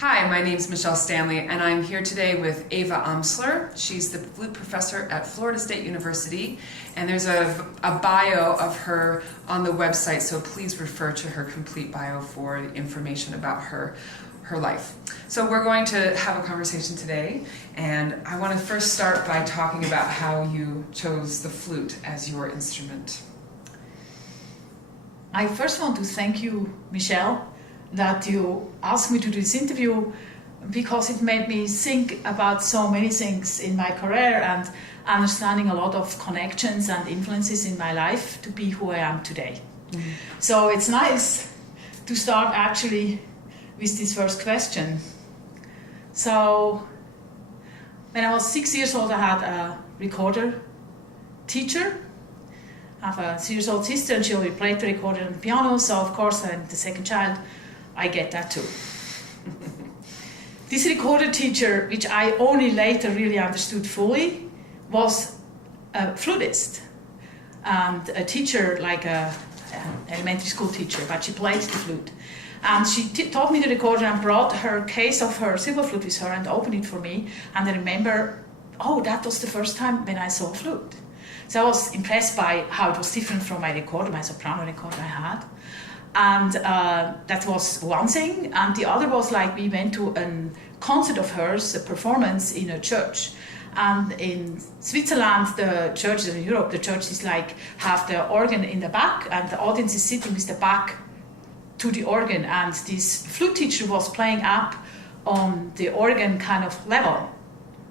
Hi, my name is Michelle Stanley, and I'm here today with Eva Amsler. She's the flute professor at Florida State University, and there's a bio of her on the website, so please refer to her complete bio for information about her life. So we're going to have a conversation today, and I want to first start by talking about how you chose the flute as your instrument. I first want to thank you, Michelle, that you asked me to do this interview, because it made me think about so many things in my career and understanding a lot of connections and influences in my life to be who I am today. Mm-hmm. So it's nice to start actually with this first question. So when I was 6 years old, I had a recorder teacher. I have a 6-year-old sister, and she already played the recorder and the piano, so of course I'm the second child. I get that too. This recorder teacher, which I only later really understood fully, was a flutist and a teacher, like an elementary school teacher, but she played the flute. And she taught me the recorder and brought her case of her silver flute with her and opened it for me. And I remember, oh, that was the first time when I saw a flute. So I was impressed by how it was different from my recorder, my soprano recorder I had. And that was one thing. And the other was like we went to a concert of hers, a performance in a church. And in Switzerland, the churches, in Europe, the churches like have the organ in the back, and the audience is sitting with the back to the organ. And this flute teacher was playing up on the organ kind of level.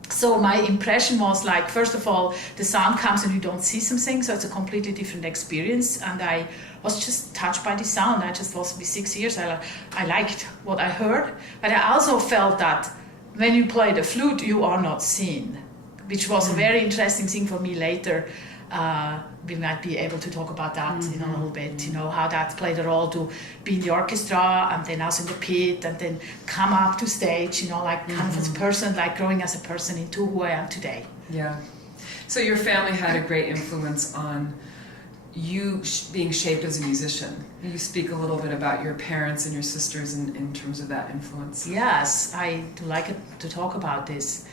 So my impression was like, first of all, the sound comes and you don't see something, so it's a completely different experience. And I was just touched by the sound. I just was with 6 years. I liked what I heard, but I also felt that when you play the flute, you are not seen, which was a very interesting thing for me later. We might be able to talk about that in a little bit, you know, how that played a role to be in the orchestra and then also in the pit and then come up to stage, you know, like kind of as a person, like growing as a person into who I am today. Yeah. So your family had a great influence on you being shaped as a musician. Can you speak a little bit about your parents and your sisters in terms of that influence? Yes, I do like to talk about this.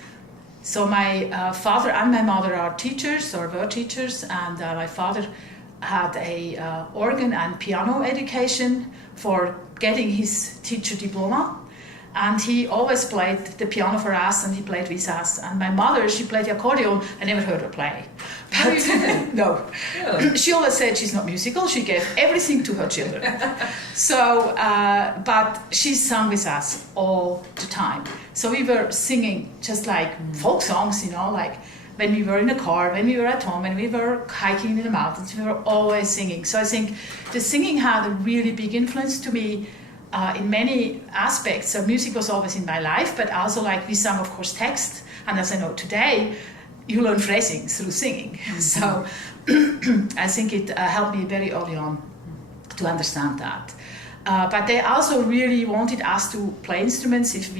So my father and my mother are teachers, or were teachers, and my father had a organ and piano education for getting his teacher diploma, and he always played the piano for us, and he played with us. And my mother, she played the accordion. I never heard her play. Oh, you didn't? No. Really? She always said she's not musical. She gave everything to her children. So, but she sang with us all the time. So we were singing just like folk songs, you know, like when we were in a car, when we were at home, when we were hiking in the mountains, we were always singing. So I think the singing had a really big influence to me in many aspects. So music was always in my life, but also like we sang, of course, text. And as I know today, you learn phrasing through singing. So I think it helped me very early on to understand that. But they also really wanted us to play instruments if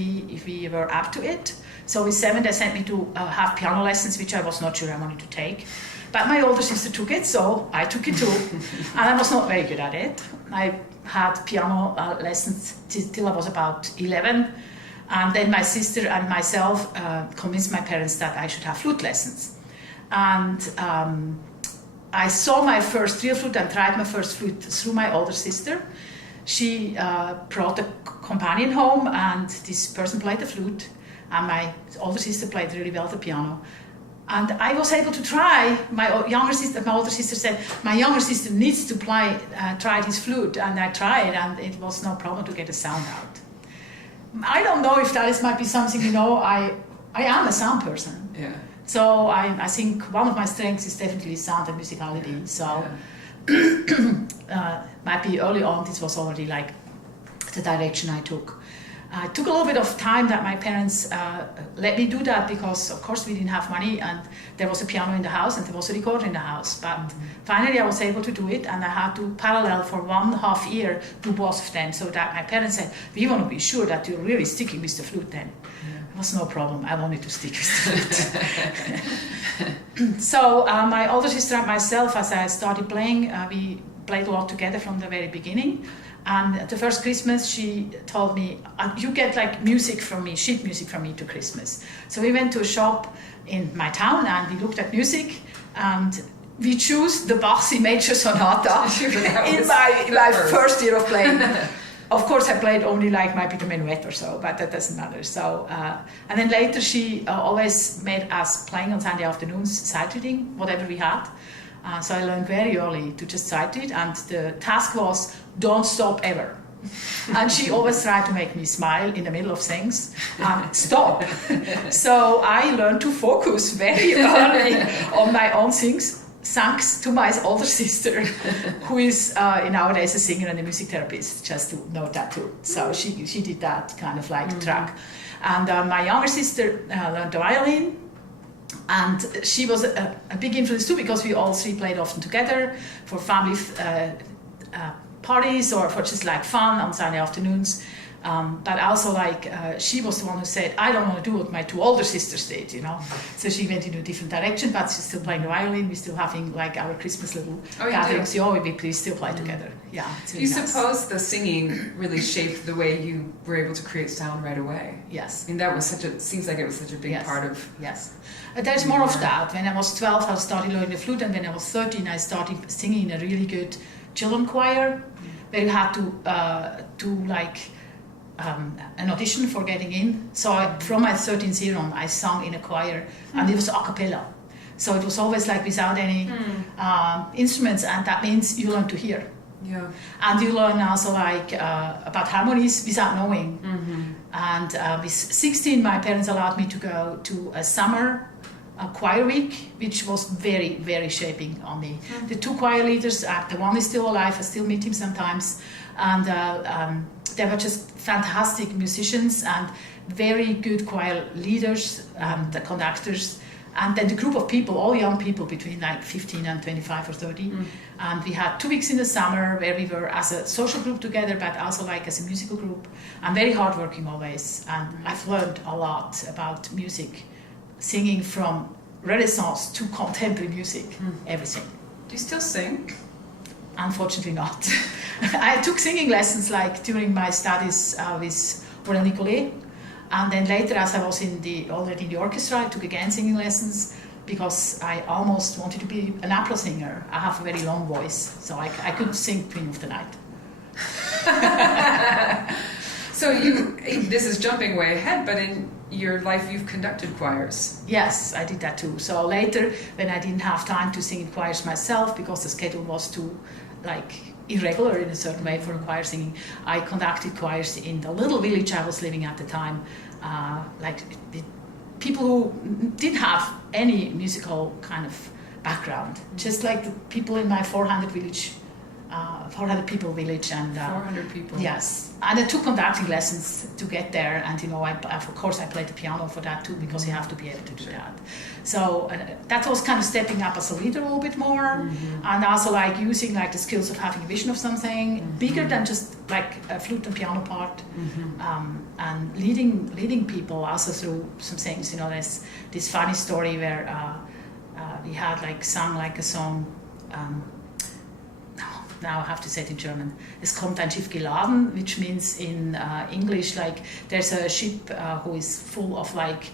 we were up to it. So with 7, they sent me to have piano lessons, which I was not sure I wanted to take. But my older sister took it, so I took it too. And I was not very good at it. I had piano lessons till I was about 11. And then my sister and myself convinced my parents that I should have flute lessons. And I saw my first real flute and tried my first flute through my older sister. She brought a companion home, and this person played the flute, and my older sister played really well the piano. And I was able to try. My older sister said, my younger sister needs to try this flute, and I tried, and it was no problem to get a sound out. I don't know if that might be something, you know, I am a sound person. Yeah. So I think one of my strengths is definitely sound and musicality. So might be early on, this was already like the direction I took. It took a little bit of time that my parents let me do that, because of course we didn't have money, and there was a piano in the house and there was a recorder in the house. But finally I was able to do it, and I had to parallel for 1.5 years do both of them, so that my parents said, we want to be sure that you're really sticking with the flute then. It was no problem. I wanted to stick with the flute. So my older sister and myself, as I started playing, we played a lot together from the very beginning. And the first Christmas, she told me, you get like music from me, sheet music from me to Christmas. So we went to a shop in my town and we looked at music, and we chose the Bach C major sonata in my first year of playing. Of course, I played only like my Peter Menuet or so, but that doesn't matter. So, and then later she always made us playing on Sunday afternoons, sight reading, whatever we had. So I learned very early to just sight read, and the task was don't stop ever. And she always tried to make me smile in the middle of things and stop. So I learned to focus very early on my own things, thanks to my older sister, who is nowadays a singer and a music therapist, just to note that too. So she did that kind of like track. And my younger sister learned the violin. And she was a big influence too, because we all three played often together for family parties or for just like fun on Sunday afternoons. But also like she was the one who said, I don't want to do what my two older sisters did, you know. So she went in a different direction, but she's still playing the violin. We're still having like our Christmas little gatherings. We still play together. Yeah. Do you suppose the singing really shaped the way you were able to create sound right away? Yes. I mean, that was seems like it was such a big part of... Yes. There's more of that. When I was 12, I started learning the flute, and when I was 13, I started singing in a really good children choir, where you had to do like an audition for getting in. So from my 13th year on, I sang in a choir, and it was a cappella. So it was always like without any instruments, and that means you learn to hear. Yeah. And you learn also like about harmonies without knowing. And with 16, my parents allowed me to go to a summer choir week, which was very, very shaping on me. The two choir leaders, the one is still alive, I still meet him sometimes, and they were just fantastic musicians and very good choir leaders, the conductors, and then the group of people, all young people between like 15 and 25 or 30. And we had 2 weeks in the summer where we were as a social group together, but also like as a musical group, and very hardworking always. And I've learned a lot about music, singing from Renaissance to contemporary music, everything. Do you still sing? Unfortunately not. I took singing lessons like during my studies with Orel Nicolet, and then later, as I was already in the orchestra, I took again singing lessons because I almost wanted to be an opera singer. I have a very long voice, so I could sing Queen of the Night. So this is jumping way ahead, but in your life you've conducted choirs. Yes, I did that too. So later, when I didn't have time to sing in choirs myself because the schedule was too irregular in a certain way for choir singing, I conducted choirs in the little village I was living at the time, people who didn't have any musical kind of background, just like the people in my 400 people village, and 400 people. Yes, and I took conducting lessons to get there, and of course I played the piano for that too, because you have to be able to do that. So that was kind of stepping up as a leader a little bit more, and also like using like the skills of having a vision of something bigger than just like a flute and piano part, and leading people also through some things. There's this funny story where we had like sung like a song. Now I have to say it in German. Es kommt ein Schiff geladen, which means in English like there's a ship who is full of like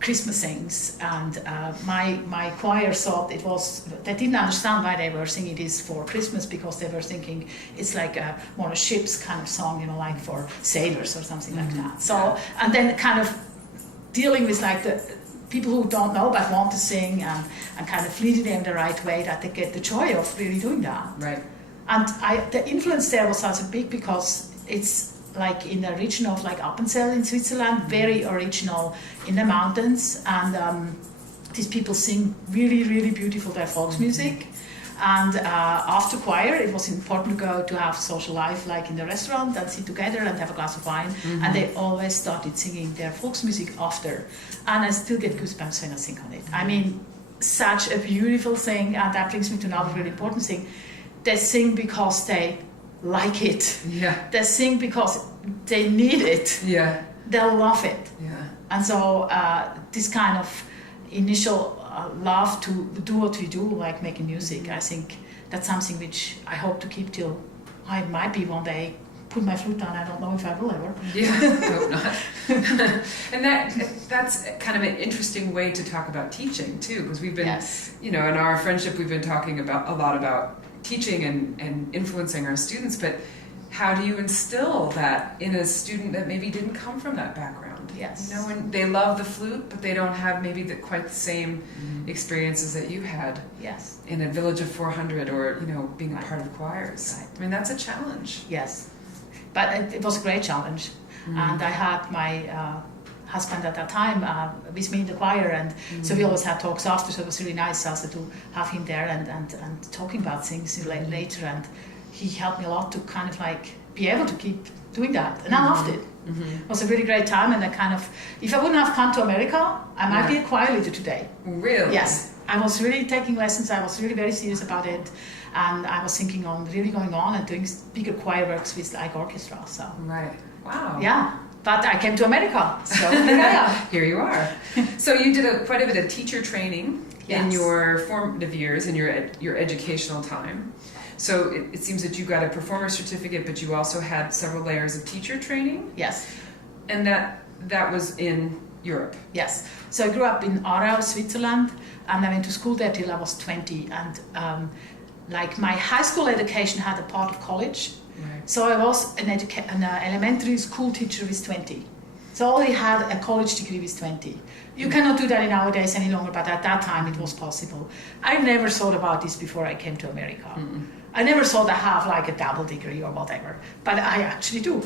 Christmas things, and my choir thought they didn't understand why they were singing this for Christmas, because they were thinking it's like more a ship's kind of song, like for sailors or something like that. So and then kind of dealing with like the people who don't know but want to sing, and kind of leading them the right way, that they get the joy of really doing that. Right. And the influence there was also big, because it's like in the region of like Appenzell in Switzerland, very original in the mountains, and these people sing really, really beautiful their folksmusic. And after choir, it was important to go to have social life, like in the restaurant, and sit together and have a glass of wine. And they always started singing their folksmusic after. And I still get goosebumps when I think on it. I mean, such a beautiful thing. And that brings me to another really important thing. They sing because they like it. Yeah. They sing because they need it. Yeah. They love it. Yeah. And so this kind of initial love to do what we do, like making music. I think that's something which I hope to keep till I might be one day put my flute down. I don't know if I will ever. Yeah, hope not. And that's kind of an interesting way to talk about teaching too, because we've been, in our friendship, we've been talking about a lot about teaching and influencing our students, but how do you instill that in a student that maybe didn't come from that background? Yes. When they love the flute, but they don't have maybe quite the same experiences that you had. Yes. In a village of 400, or being a part of choirs. Right. I mean, that's a challenge. Yes, but it was a great challenge, and I had my husband at that time with me in the choir, and so we always had talks after. So it was really nice also to have him there and talking about things later, and he helped me a lot to kind of like be able to keep doing that, and I loved it. It was a really great time, and I kind of, if I wouldn't have come to America, I might be a choir leader today. Really? Yes. I was really taking lessons. I was really very serious about it, and I was thinking on really going on and doing bigger choir works with like orchestra. So right, wow, yeah. But I came to America, so here I am. Here you are. So you did quite a bit of teacher training in your formative years, in your educational time. So it seems that you got a performer certificate, but you also had several layers of teacher training. Yes, and that was in Europe. Yes. So I grew up in Aarau, Switzerland, and I went to school there till I was 20. And like my high school education had a part of college. Right. So I was an elementary school teacher with 20. So I already had a college degree with 20. You cannot do that nowadays any longer, but at that time it was possible. I never thought about this before I came to America. I never thought I have like a double degree or whatever, but I actually do.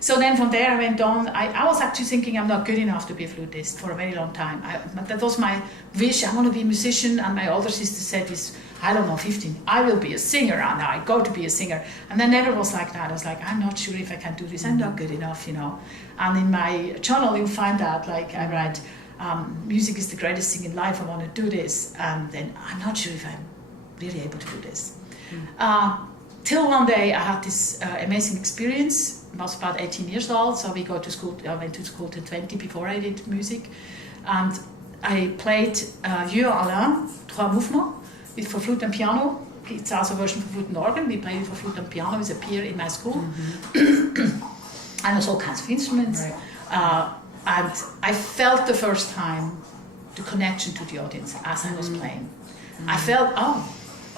So then from there I went on. I was actually thinking I'm not good enough to be a flutist for a very long time. That was my wish. I want to be a musician. And my older sister said this, I don't know, 15, I will be a singer, and I go to be a singer. And I never was like that. I was like, I'm not sure if I can do this. I'm not good enough, And in my journal you'll find that, like I write, music is the greatest thing in life. I want to do this. And then I'm not sure if I'm really able to do this. Till one day I had this amazing experience. I was about 18 years old, so we go to school. I went to school till 20 before I did music, and I played Vieux Alain, Trois Mouvements, for flute and piano. It's also a version for flute and organ. We played it for flute and piano with a peer in my school, and there's all kinds of instruments. Right. And I felt the first time the connection to the audience as I was playing. I felt,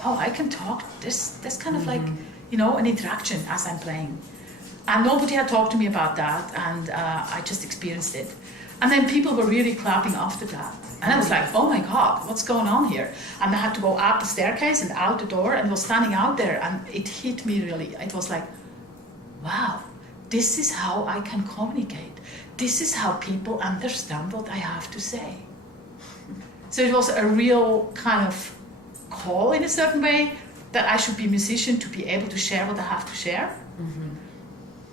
I can talk. There's kind of like, an interaction as I'm playing. And nobody had talked to me about that, and I just experienced it. And then people were really clapping after that. And I was like, oh my God, what's going on here? And I had to go up the staircase and out the door, and was standing out there, and it hit me really. It was like, wow, this is how I can communicate. This is how people understand what I have to say. So it was a real kind of call in a certain way that I should be a musician to be able to share what I have to share.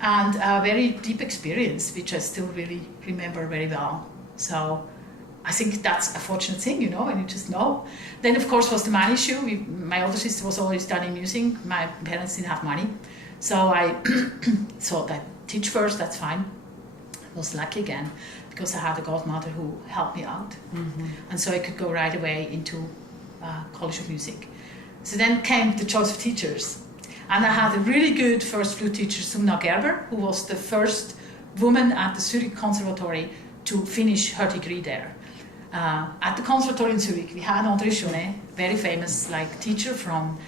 And a very deep experience, which I still really remember very well. So I think that's a fortunate thing, and you just know. Then, of course, was the money issue. My older sister was always studying music. My parents didn't have money. So I thought I'd teach first, that's fine. I was lucky again, because I had a godmother who helped me out. And so I could go right away into College of Music. So then came the choice of teachers. And I had a really good first flute teacher, Suna Gerber, who was the first woman at the Zurich Conservatory to finish her degree there. At the conservatory in Zurich, we had André Chonet, very famous teacher from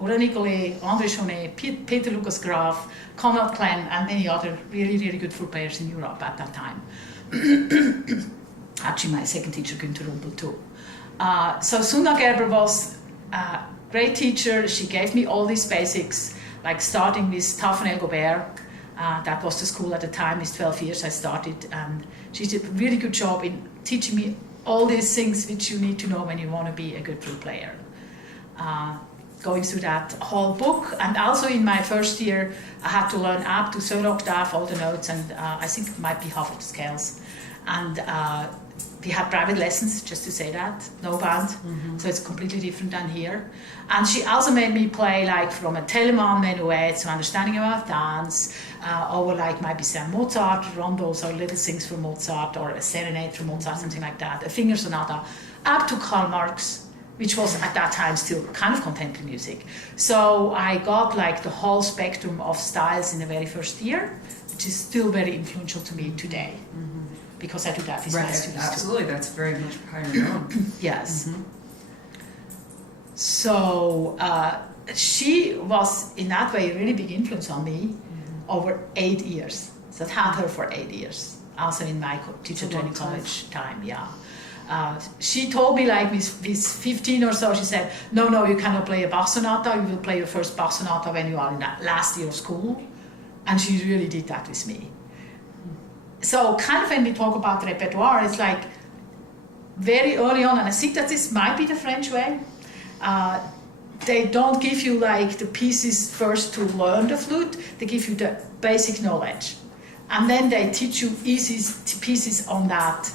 Ora Nicolai, André Chonet, Peter Lucas Graf, Conrad Klein, and many other really, really good flute players in Europe at that time. Actually, my second teacher, Günther Rumpel, too. So Suna Gerber was a great teacher. She gave me all these basics, like starting with Tafanel Gobert. That was the school at the time. With 12 years I started, and she did a really good job in teaching me all these things which you need to know when you want to be a good flute player. Going through that whole book, and also in my first year I had to learn up to third octave, all the notes, and I think it might be half of the scales. And we had private lessons, just to say that, no band, so it's completely different than here. And she also made me play from a Telemann menuet, so understanding about dance, or maybe some Mozart rondos or little things from Mozart, or a serenade from Mozart, something like that, a finger sonata. up to Karl Marx, which was at that time still kind of contemporary music. So I got like the whole spectrum of styles in the very first year, which is still very influential to me today, because I do that with my students too. Absolutely, that's very much pioneering. Yes. So she was in that way a really big influence on me over 8 years. So I had her for 8 years, also in my teacher training college time, yeah. She told me like with 15 or so, she said, no, you cannot play a bass sonata, you will play your first bass sonata when you are in that last year of school. And she really did that with me. So kind of when we talk about repertoire, it's like very early on, and I think that this might be the French way, they don't give you like the pieces first to learn the flute, they give you the basic knowledge. And then they teach you easy pieces on that,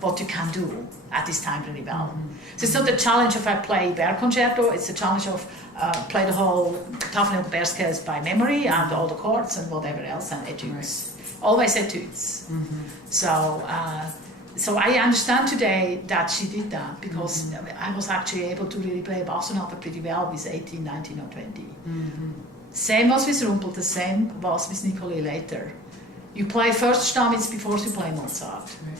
what you can do at this time really well. So it's not the challenge if I play Bear Concerto, it's the challenge of play the whole Tafeln Bear scales by memory and all the chords and whatever else and etudes. Always etudes. So I understand today that she did that because I was actually able to really play a bass sonata pretty well with 18, 19 or 20. Same was with Rumpel, the same was with Nicolai later. You play first Stamitz before you play Mozart. Right.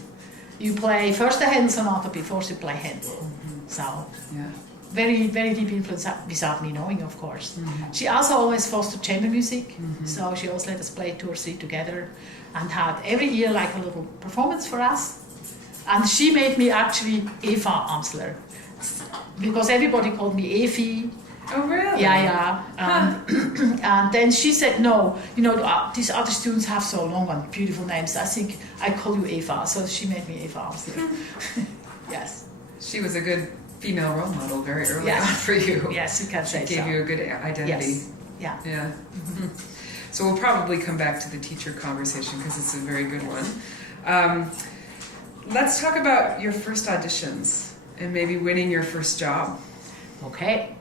You play first the Handel Sonata before you play Handel. So, very, very deep influence without me knowing, of course. She also always fostered chamber music, so she always let us play 2 or 3 together and had every year like a little performance for us. And she made me actually Eva Amsler, because everybody called me Evi. Oh, really? Yeah. And then she said, no, these other students have so long and beautiful names. I think I call you Eva. So she made me Eva Amsler. Yes. She was a good female role model very early on for you. Yes, you can say so. She gave you a good identity. Yes. Yeah. So we'll probably come back to the teacher conversation because it's a very good one. Let's talk about your first auditions and maybe winning your first job. Okay.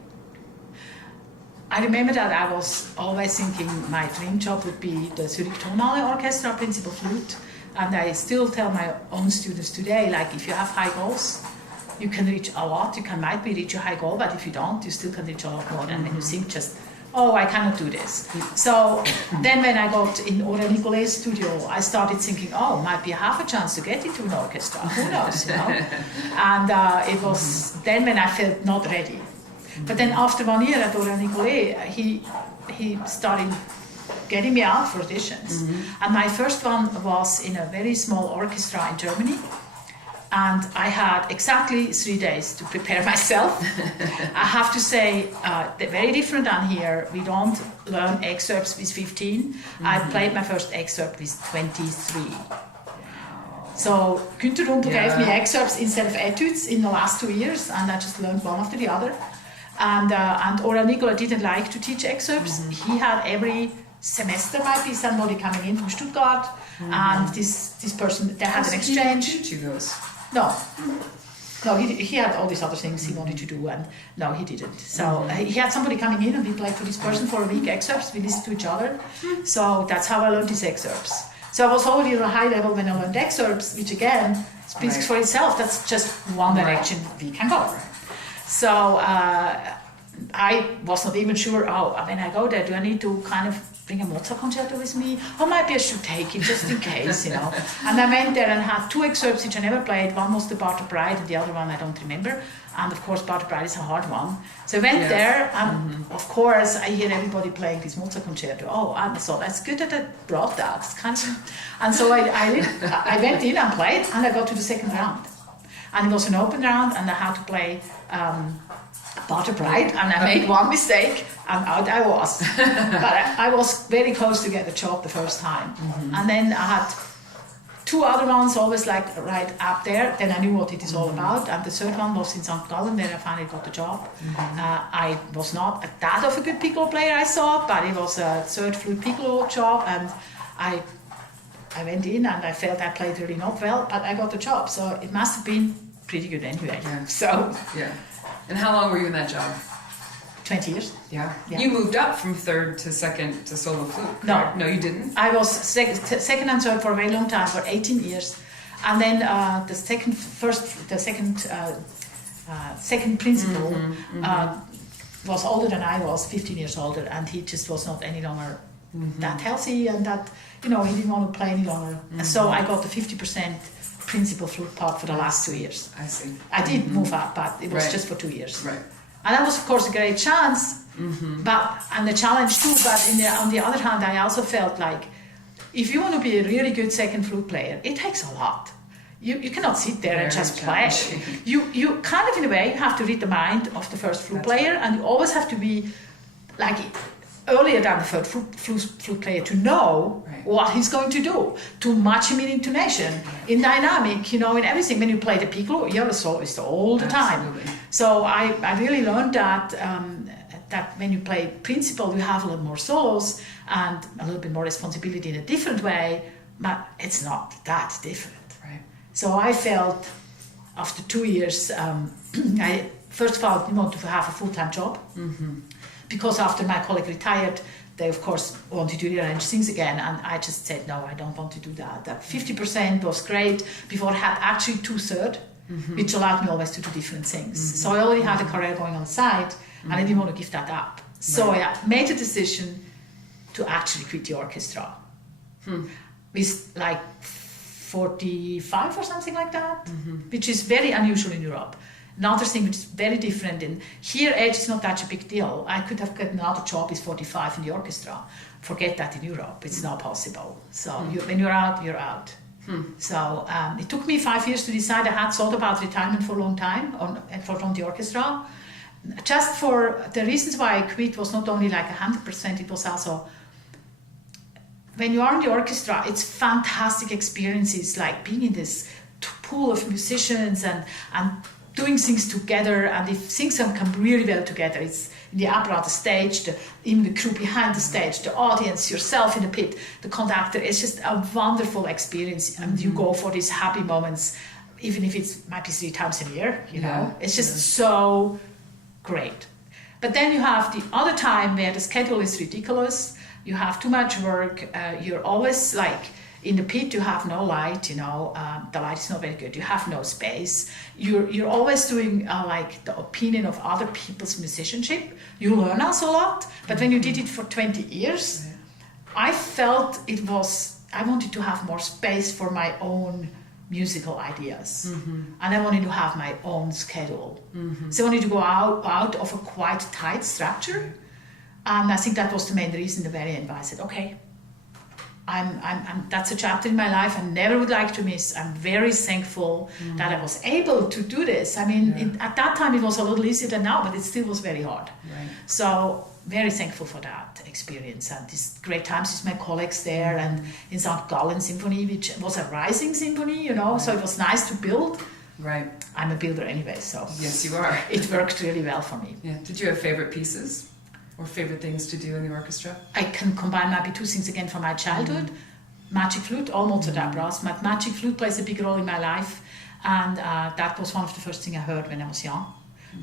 I remember that I was always thinking my dream job would be the Zurich Tonale Orchestra principal flute, and I still tell my own students today, like if you have high goals, you can reach a lot, might reach a high goal, but if you don't, you still can reach a lot more than when you think just, I cannot do this. So then when I got in Aurel Nicolet's studio, I started thinking, might be half a chance to get into an orchestra, who knows, And it was then when I felt not ready. But then after 1 year at Aurel Nicolet, he started getting me out for auditions. And my first one was in a very small orchestra in Germany. And I had exactly 3 days to prepare myself. I have to say, they're very different than here. We don't learn excerpts with 15. I played my first excerpt with 23. So Günter Rumpel gave me excerpts instead of etudes in the last 2 years, and I just learned one after the other. And Aurel Nicolet didn't like to teach excerpts. He had every semester might be somebody coming in from Stuttgart, and this person, they had an exchange. He didn't teach you those? No, he had all these other things he wanted to do, and no, he didn't. So he had somebody coming in, and we played for this person for a week excerpts. We listened to each other. So that's how I learned these excerpts. So I was already on a high level when I learned excerpts, which again speaks for itself. That's just one direction we can go. So I was not even sure, when I go there, do I need to kind of bring a Mozart concerto with me? Or maybe I should take it just in case, And I went there and had 2 excerpts which I never played. One was the Barter Bride and the other one I don't remember. And of course, Barter Bride is a hard one. So I went there and of course I hear everybody playing this Mozart concerto. And I thought, that's good that I brought that. It's kind of... And so I went in and played, and I got to the second round. And it was an open round, and I had to play Barter Bride, and I made one mistake, and out I was. But I was very close to get the job the first time. And then I had 2 other ones, always like right up there. Then I knew what it is all about. And the third one was in St. Gallen, where I finally got the job. I was not that of a good piccolo player, I thought, but it was a third flute piccolo job, and I went in and I felt I played really not well, but I got the job. So it must have been pretty good anyway. Yeah. And how long were you in that job? 20 years. Yeah. You moved up from third to second to solo flute. No, you didn't. I was second and third for a very long time, for 18 years, and then the second second principal was older than I was, 15 years older, and he just was not any longer that healthy, and that, he didn't want to play any longer. And so I got the 50% principal flute part for the last 2 years. I see. I did move up, but it was just for 2 years. Right. And that was, of course, a great chance, and a challenge too. But on the other hand, I also felt like if you want to be a really good second flute player, it takes a lot. You cannot sit there and just play. You kind of, in a way, have to read the mind of the first flute player, and you always have to be like earlier than the first flute player to know what he's going to do, to match him in intonation, in dynamic, in everything. When you play the piccolo, you're a soloist all the time. So I really learned that when you play principal, you have a little more solos and a little bit more responsibility in a different way, but it's not that different. Right. So I felt after 2 years, I first of all didn't want to have a full-time job, because after my colleague retired, they of course wanted to rearrange things again, and I just said, no, I don't want to do that. That 50% was great. Before I had actually 2/3, which allowed me always to do different things. So I already had a career going on the side, and I didn't want to give that up. So I made a decision to actually quit the orchestra. With like 45 or something like that, which is very unusual in Europe. Another thing which is very different here, age is not such a big deal. I could have got another job with 45 in the orchestra. Forget that in Europe, it's not possible. So when you're out, you're out. So it took me 5 years to decide. I had thought about retirement for a long time from the orchestra. Just for the reasons why I quit was not only like 100%, it was also, when you are in the orchestra, it's fantastic experiences, like being in this pool of musicians and doing things together, and if things come really well together, it's in the apparatus stage, even the crew behind the stage, the audience, yourself in the pit, the conductor. It's just a wonderful experience, and you go for these happy moments, even if it might be 3 times a year, know. It's just so great. But then you have the other time where the schedule is ridiculous, you have too much work, you're always like, in the pit, you have no light, the light is not very good. You have no space. You're always doing like the opinion of other people's musicianship. You learn also a lot, but when you did it for 20 years, I felt I wanted to have more space for my own musical ideas. And I wanted to have my own schedule. So I wanted to go out of a quite tight structure. And I think that was the main reason at the very end why I said, okay, that's a chapter in my life I never would like to miss. I'm very thankful that I was able to do this. I mean, at that time it was a little easier than now, but it still was very hard. Right. So very thankful for that experience and these great times with my colleagues there and in St. Gallen Symphony, which was a rising symphony, so it was nice to build. Right. I'm a builder anyway, so yes, you are. It worked really well for me. Yeah. Did you have favorite pieces? Or favorite things to do in the orchestra? I can combine maybe 2 things again from my childhood. Magic flute, all Mozart operas. Magic flute plays a big role in my life, and that was one of the first things I heard when I was young.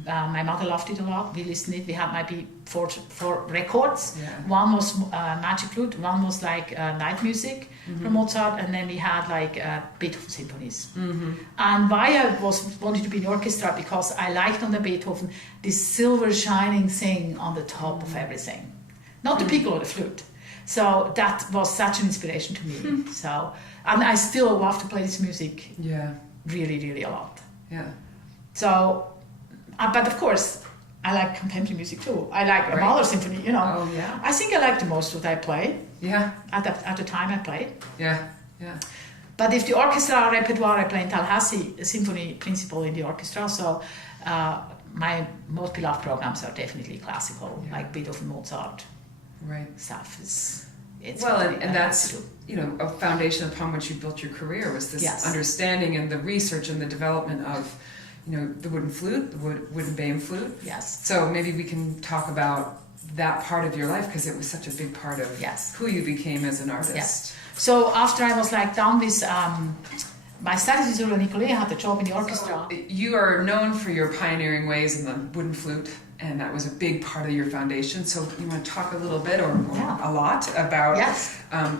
My mother loved it a lot. We listened it. We had maybe four records. Yeah. One was magic flute. One was like night music from Mozart, and then we had like Beethoven symphonies. And why I wanted to be in orchestra, because I liked on the Beethoven this silver shining thing on the top of everything, not the piccolo or the flute. So that was such an inspiration to me. So, and I still love to play this music. Yeah, really, really a lot. Yeah. So. But of course, I like contemporary music too. I like a Mahler symphony, Oh, yeah. I think I like the most what I play. Yeah. At the time I played. Yeah, yeah. But if the orchestra repertoire, I play in Tallahassee, a symphony principal in the orchestra. So my most beloved programs are definitely classical, like Beethoven, Mozart. Right. Stuff it's well, and that's a foundation upon which you built your career, was this understanding and the research and the development of the wooden flute, the wooden Bayham flute. Yes. So maybe we can talk about that part of your life, because it was such a big part of who you became as an artist. Yes. So after I was done with my studies with Ulrich Nicolai, I had a job in the orchestra. So you are known for your pioneering ways in the wooden flute, and that was a big part of your foundation. So you want to talk a little bit or a lot about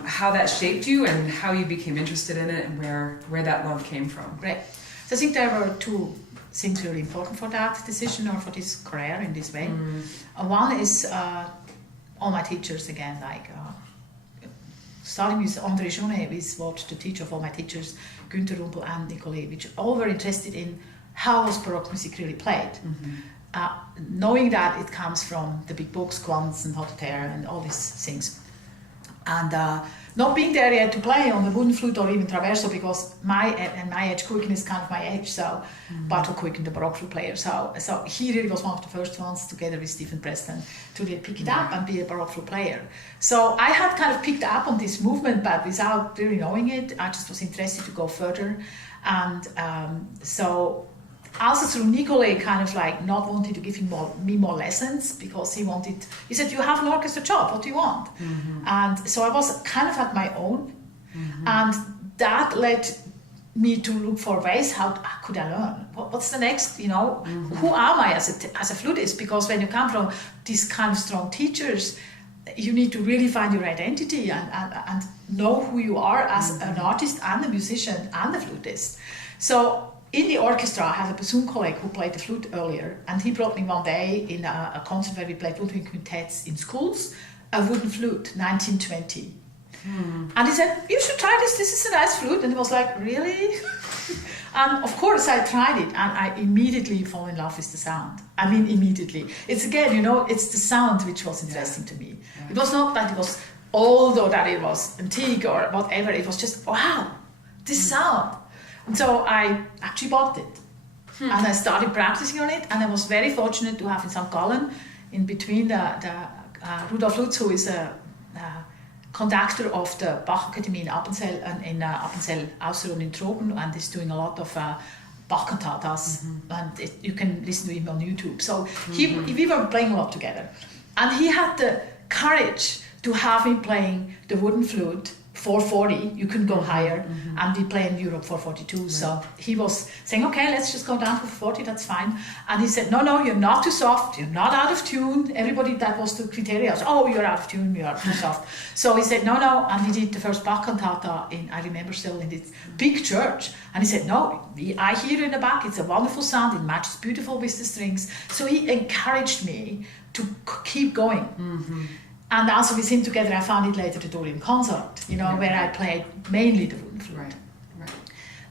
how that shaped you and how you became interested in it and where that love came from. Right. So I think there were 2 things really important for that decision or for this career in this way. One is all my teachers again, like starting with André Jaunet, with what the teacher of all my teachers, Günther Rumpel and Nicolet, which all were interested in how was Baroque music really played. Knowing that it comes from the big books, Quantz and Hotteterre and all these things. And not being there yet to play on the wooden flute or even traverso, because my age, Kuiken is kind of my age, so Bartol Kuiken, the Baroque flute player, so he really was one of the first ones, together with Stephen Preston, to really pick it up and be a Baroque flute player. So I had kind of picked up on this movement, but without really knowing it, I just was interested to go further. And so also through Nicolet kind of like not wanting to give me more lessons, because he said, you have an orchestra job, what do you want? And so I was kind of at my own, and that led me to look for ways, how could I learn? What's the next, who am I as a flutist? Because when you come from these kind of strong teachers, you need to really find your identity and know who you are as an artist and a musician and a flutist. So in the orchestra, I had a bassoon colleague who played the flute earlier, and he brought me one day in a concert where we played Ludwig quintets in schools, a wooden flute, 1920. And he said, you should try this is a nice flute. And it was like, really? And of course I tried it, and I immediately fall in love with the sound. I mean, immediately. It's again, it's the sound which was interesting to me. It was not that it was old or that it was antique or whatever. It was just, wow, this sound. And so I actually bought it. And I started practicing on it, and I was very fortunate to have in St. Gallen, in between Rudolf Lutz, who is a conductor of the Bach Academy in Appenzell, and in Appenzell Ausserrhoden in Trogen, and is doing a lot of Bach cantatas, and you can listen to him on YouTube. So we were playing a lot together. And he had the courage to have me playing the wooden flute 440, you can go higher, and we play in Europe 442. Right. So he was saying, okay, let's just go down to 440, that's fine. And he said, no, you're not too soft, you're not out of tune. Everybody, that was the criteria. Oh, you're out of tune, you're too soft. So he said, no, and he did the first Bach cantata I remember still, in this big church. And he said, no, I hear in the back, it's a wonderful sound, it matches beautiful with the strings. So he encouraged me to keep going. And also with him together, I found it later the Dorian concert, where I played mainly the wooden flute. Right.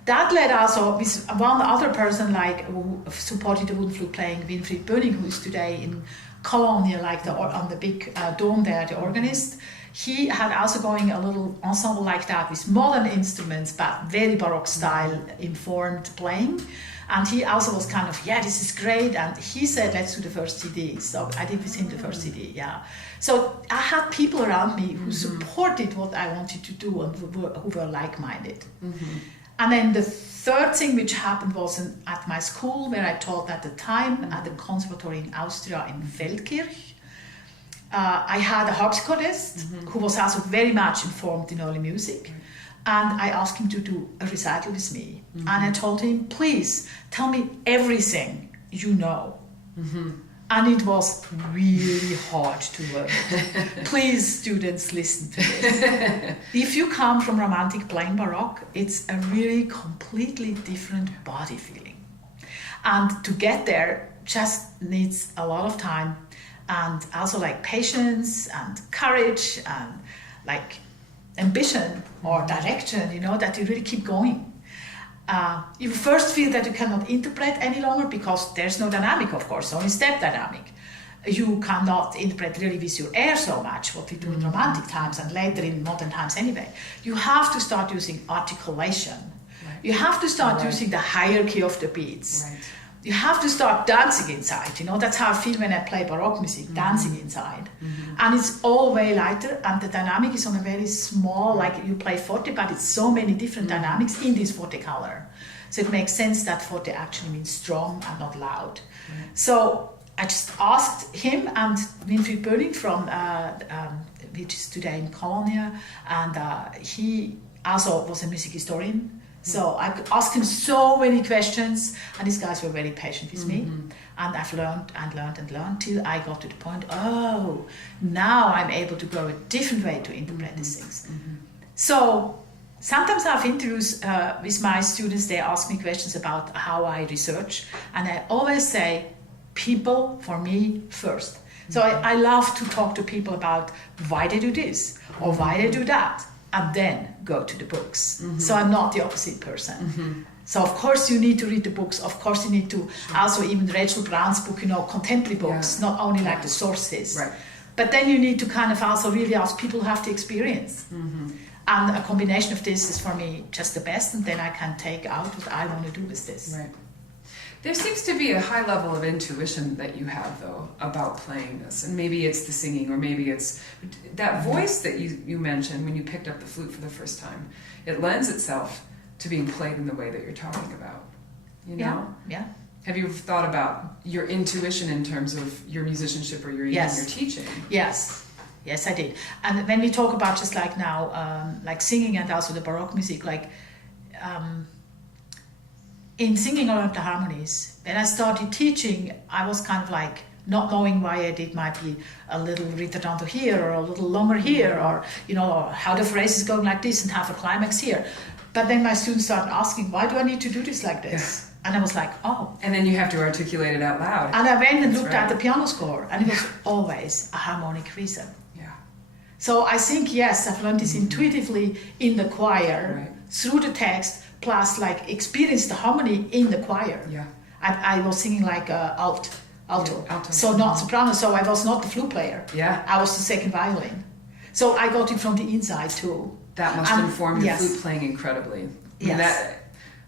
That led also with one other person who supported the wooden flute playing, Winfried Böning, who is today in Cologne, on the big dome there, the organist. He had also going a little ensemble like that with modern instruments, but very Baroque style informed playing. And he also was kind of, this is great. And he said, let's do the first CD. So I did with him the first CD, So I had people around me who supported what I wanted to do and who were like-minded. And then the third thing which happened was at my school, where I taught at the time, at the conservatory in Austria in Feldkirch. I had a harpsichordist who was also very much informed in early music. And I asked him to do a recital with me. And I told him, please, tell me everything you know. And it was really hard to learn. Please, students, listen to this. If you come from Romantic playing Baroque, it's a really completely different body feeling. And to get there just needs a lot of time, and also patience and courage and ambition or direction, that you really keep going. You first feel that you cannot interpret any longer because there's no dynamic, of course, only step dynamic. You cannot interpret really with your air so much, what we do in Romantic times and later in modern times anyway. You have to start using articulation. Right. You have to start using the hierarchy of the beats. Right. You have to start dancing inside, that's how I feel when I play Baroque music, dancing inside. And it's all way lighter, and the dynamic is on a very small, you play forte, but it's so many different dynamics in this forte color. So it makes sense that forte actually means strong and not loud. So I just asked him and Winfried Böning from, which is today in Cologne, and he also was a music historian. So I asked him so many questions, and these guys were very patient with me. And I've learned till I got to the point, now I'm able to go a different way to interpret these things. So sometimes I have interviews with my students. They ask me questions about how I research, and I always say, people for me first. So I love to talk to people about why they do this or why they do that, and then go to the books. So I'm not the opposite person. So of course you need to read the books. Of course you need to also even Rachel Brown's book, contemporary books, not only like the sources. Right. But then you need to kind of also really ask people who have the experience. And a combination of this is for me just the best, and then I can take out what I want to do with this. Right. There seems to be a high level of intuition that you have, though, about playing this. And maybe it's the singing, or maybe it's that voice that you mentioned when you picked up the flute for the first time. It lends itself to being played in the way that you're talking about. Yeah. Have you thought about your intuition in terms of your musicianship or your teaching? Yes, I did. And when we talk about just like now, like singing and also the Baroque music, like in singing around the harmonies, when I started teaching, I was kind of like not knowing why I did might be a little ritornando here or a little longer here, or or how the phrase is going like this and have a climax here. But then my students started asking, why do I need to do this like this? And I was like, oh. And then you have to articulate it out loud. And I went and looked at the piano score, and it was always a harmonic reason. Yeah. So I think, yes, I've learned this intuitively in the choir, through the text, plus like experience the harmony in the choir. Yeah. I was singing like alto. Alto. So not soprano, so I was not the flute player. Yeah. I was the second violin. So I got it from the inside too. That must inform your flute playing incredibly.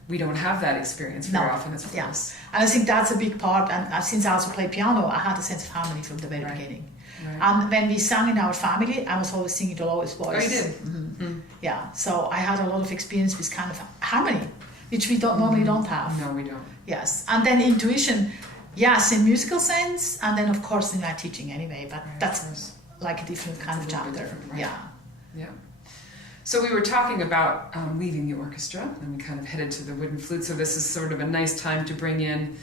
We don't have that experience very often as flutists. Yes. And I think that's a big part. And since I also play piano, I had a sense of harmony from the very beginning. Right. And when we sang in our family, I was always singing the lowest voice. Oh, you did? Yeah. So I had a lot of experience with kind of harmony, which we normally don't have. No, we don't. Yes. And then intuition, yes, in musical sense, and then of course in my teaching anyway. But that's like a different kind of chapter. Yeah. So we were talking about leaving the orchestra, and we kind of headed to the wooden flute. So this is sort of a nice time to bring in.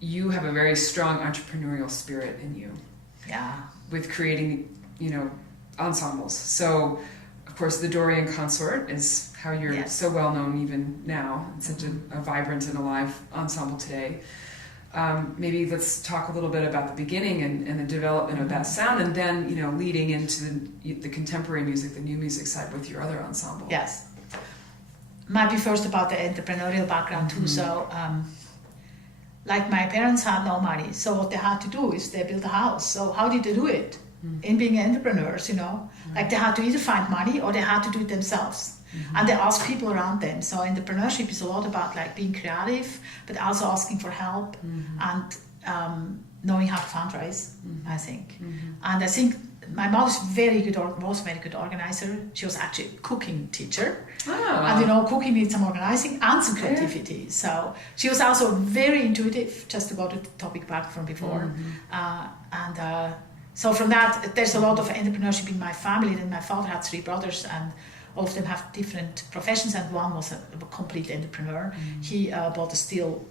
You have a very strong entrepreneurial spirit in you. Yeah. With creating, ensembles. So, of course, the Dorian Consort is how you're so well known even now. It's such a vibrant and alive ensemble today. Maybe let's talk a little bit about the beginning and the development of that sound, and then leading into the contemporary music, the new music side with your other ensemble. Yes. Might be first about the entrepreneurial background too. So, like my parents had no money, so what they had to do is they built a house. So how did they do it? In being entrepreneurs, like they had to either find money or they had to do it themselves. And they ask people around them. So entrepreneurship is a lot about like being creative, but also asking for help and knowing how to fundraise, I think. And I think my mother was a very good organizer. She was actually a cooking teacher. And cooking needs some organizing and some creativity. So she was also very intuitive, just to go to the topic back from before. So from that, there's a lot of entrepreneurship in my family. Then my father had 3 brothers, and all of them have different professions, and one was a complete entrepreneur. He bought a steel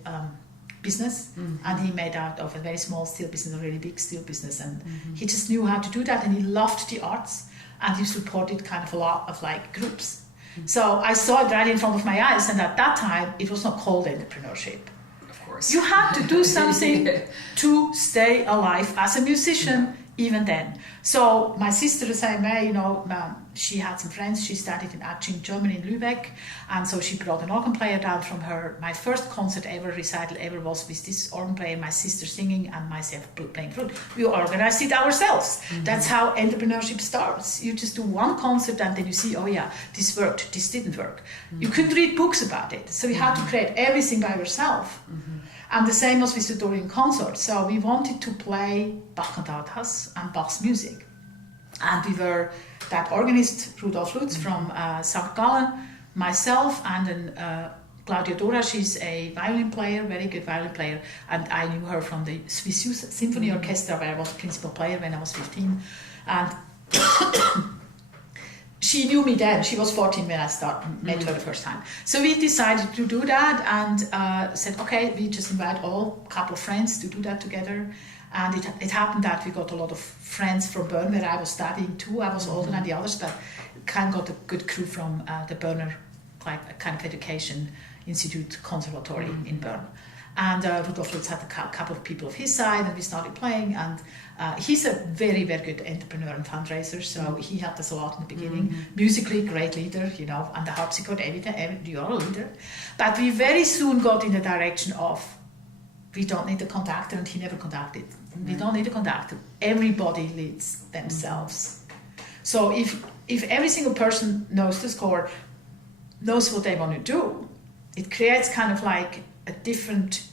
business, and he made out of a very small steel business a really big steel business, and he just knew how to do that, and he loved the arts, and he supported kind of a lot of like groups. So I saw it right in front of my eyes, and at that time it was not called entrepreneurship. Of course. You had to do something to stay alive as a musician. Even then. So my sister the same way, she had some friends. She studied in acting in Germany in Lübeck, and so she brought an organ player down from her. My first concert ever, recital ever, was with this organ player, my sister singing and myself playing flute. We organized it ourselves. That's how entrepreneurship starts. You just do one concert and then you see, oh yeah, this worked, this didn't work. You couldn't read books about it, so you had to create everything by yourself. And the same was with the Dorian Consort. So we wanted to play Bach cantatas and Bach's music. And we were that organist, Rudolf Lutz from St. Gallen, myself, and then Claudia Dora. She's a violin player, very good violin player. And I knew her from the Swiss Youth Symphony Orchestra, where I was principal player when I was 15. And she knew me then. She was 14 when I met her the first time. So we decided to do that and said, okay, we just invite a couple of friends to do that together. And it happened that we got a lot of friends from Bern, where I was studying too. I was older than the others, but kind of got a good crew from the Berner kind of education institute conservatory in Bern. And Rudolf Lutz had a couple of people of his side, and we started playing. And he's a very, very good entrepreneur and fundraiser, so he helped us a lot in the beginning. Musically, great leader, you know, and the harpsichord, you're a leader. But we very soon got in the direction of, we don't need a conductor, and he never conducted. We don't need a conductor. Everybody leads themselves. So if every single person knows the score, knows what they want to do, it creates kind of like a different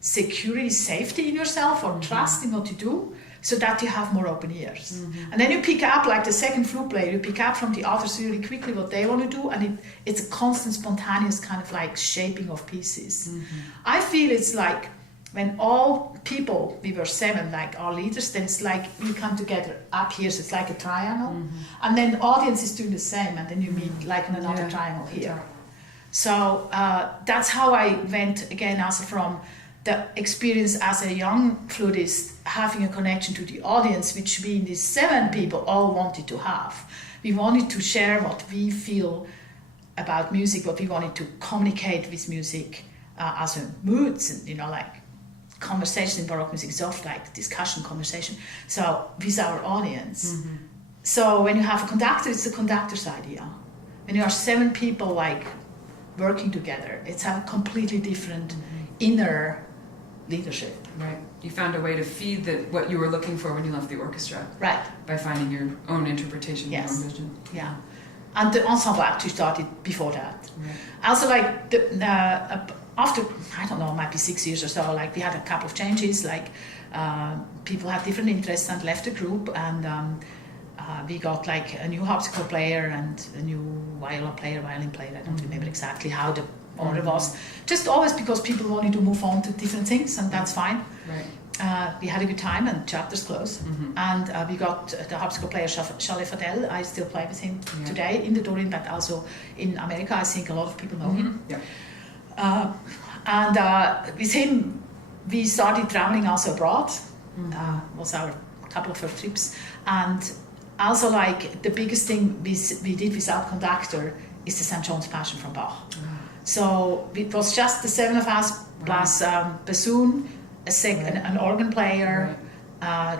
security, safety in yourself, or trust in what you do, so that you have more open ears. And then you pick up, like the second flute player, you pick up from the others really quickly what they want to do, and it's a constant, spontaneous kind of like shaping of pieces. I feel it's like when all people, we were 7, like our leaders, then it's like we come together up here, so it's like a triangle, and then the audience is doing the same, and then you meet like in another triangle here. So that's how I went again, also from the experience as a young flutist, having a connection to the audience, which we, these 7 people, all wanted to have. We wanted to share what we feel about music, what we wanted to communicate with music as a moods, and, you know, like conversation in Baroque music is often like discussion, conversation. So with our audience. So when you have a conductor, it's the conductor's idea. When you are 7 people like working together, it's a completely different inner leadership. Right. You found a way to feed what you were looking for when you left the orchestra. Right. By finding your own interpretation, your own vision. Yeah. And the ensemble actually started before that. Right. Also, like after, I don't know, it might be 6 years or so, like we had a couple of changes, like people had different interests and left the group, and we got like a new harpsichord player and a new violin player. I don't remember exactly how the order was. Just always because people wanted to move on to different things, and that's fine. Right. We had a good time, and chapters closed. And we got the harpsichord player Charles Fadel. I still play with him today in the Dorian, but also in America. I think a lot of people know him. Yeah. And with him, we started traveling also abroad. Was our couple of first trips. And also, like, the biggest thing we did without conductor is the St. John's Passion from Bach. So it was just the 7 of us, plus bassoon, an organ player,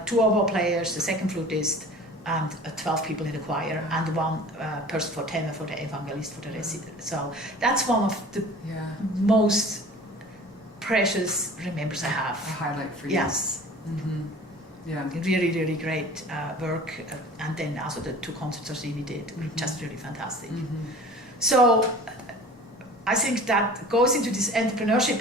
2 oboe players, the second flutist, and 12 people in the choir, and 1 person for tenor, for the evangelist, for the reciter. So that's one of the most precious remembers I have. A highlight for you. Yes. Yeah. Really, really great work. And then also the 2 concerts we did, just really fantastic. So I think that goes into this entrepreneurship.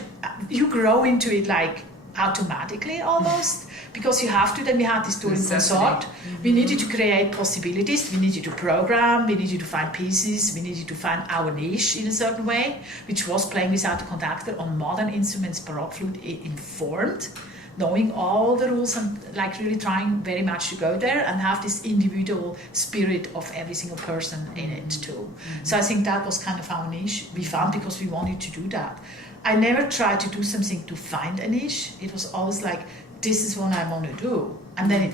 You grow into it like automatically almost, because you have to. Then we had this touring consort. We needed to create possibilities. We needed to program. We needed to find pieces. We needed to find our niche in a certain way, which was playing without a conductor on modern instruments, Baroque flute informed, knowing all the rules, and like really trying very much to go there and have this individual spirit of every single person in it too. So I think that was kind of our niche we found, because we wanted to do that. I never tried to do something to find a niche. It was always like, this is what I want to do. And then it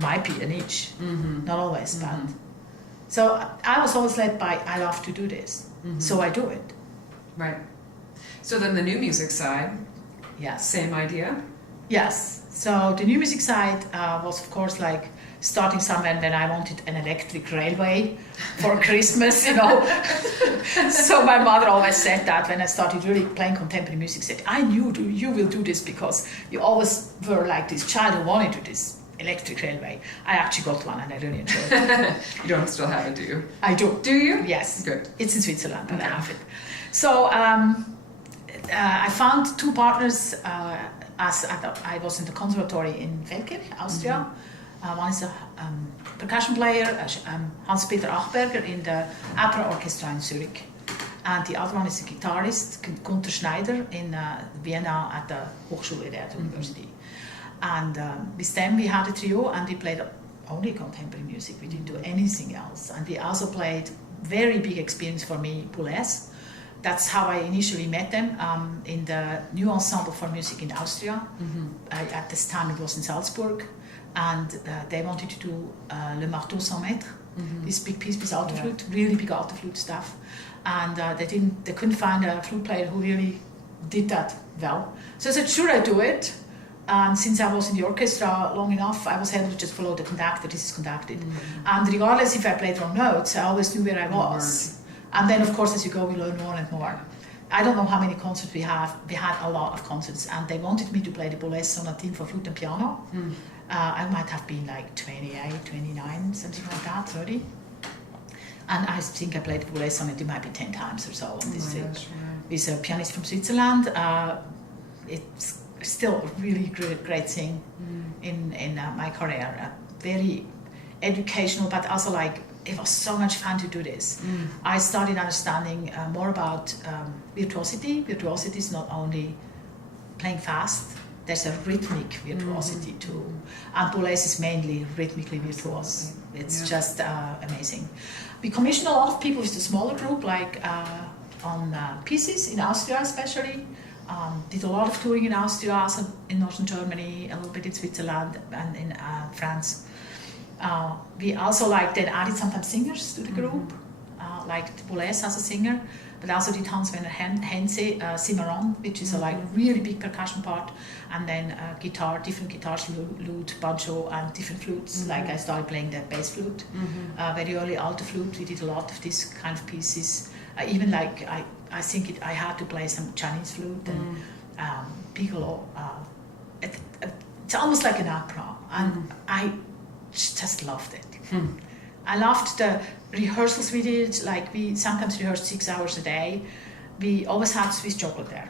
might be a niche. Not always, but. So I was always led by, I love to do this. So I do it. Right. So then the new music side. Yes. Same idea. Yes. So the new music side was, of course, like starting somewhere when I wanted an electric railway for Christmas, you know. So my mother always said that when I started really playing contemporary music, said, I knew you will do this because you always were like this child who wanted to do this electric railway. I actually got one and I really enjoyed it. You don't still have it, do you? I do. Do you? Yes. Good. It's in Switzerland, but I have it. So I found 2 partners as I was in the conservatory in Feldkirch, Austria. One is a percussion player, Hans-Peter Achberger, in the Opera Orchestra in Zurich. And the other one is a guitarist, Gunther Schneider, in Vienna at the Hochschule der University. And with them we had a trio, and we played only contemporary music. We didn't do anything else. And we also played, very big experience for me, Boulez, that's how I initially met them in the new ensemble for music in Austria. At this time it was in Salzburg, and they wanted to do Le Marteau sans maître, this big piece with alto flute, really big alto flute stuff, and they couldn't find a flute player who really did that well. So I said, sure, I do it. And since I was in the orchestra long enough, I was able to just follow the conductor. This is conducted, and regardless if I played wrong notes, I always knew where I was. And then, of course, as you go, we learn more and more. I don't know how many concerts we have. We had a lot of concerts, and they wanted me to play the Boulez Sonatine for flute and piano. I might have been like 28, 29, something like that, 30. And I think I played the Boulez Sonatine maybe 10 times or so on this trip. With a pianist from Switzerland. It's still a really great thing in my career. Very educational, but also like, it was so much fun to do this. I started understanding more about virtuosity. Virtuosity is not only playing fast, there's a rhythmic virtuosity too. And Boulez is mainly rhythmically virtuose. It's just amazing. We commissioned a lot of people with the smaller group, like on pieces in Austria especially. Did a lot of touring in Austria, also in northern Germany, a little bit in Switzerland and in France. We also then added sometimes singers to the group, like Boulez as a singer, but also did Hans-Werner Henze, Cimarron, which is a really big percussion part, and then guitar, different guitars, lute, banjo, and different flutes. Like I started playing the bass flute, very early alto flute. We did a lot of these kind of pieces. Even I think I had to play some Chinese flute and piccolo. It's almost like an opera, and I just loved it. I loved the rehearsals we did. Like we sometimes rehearsed 6 hours a day. We always had Swiss chocolate there.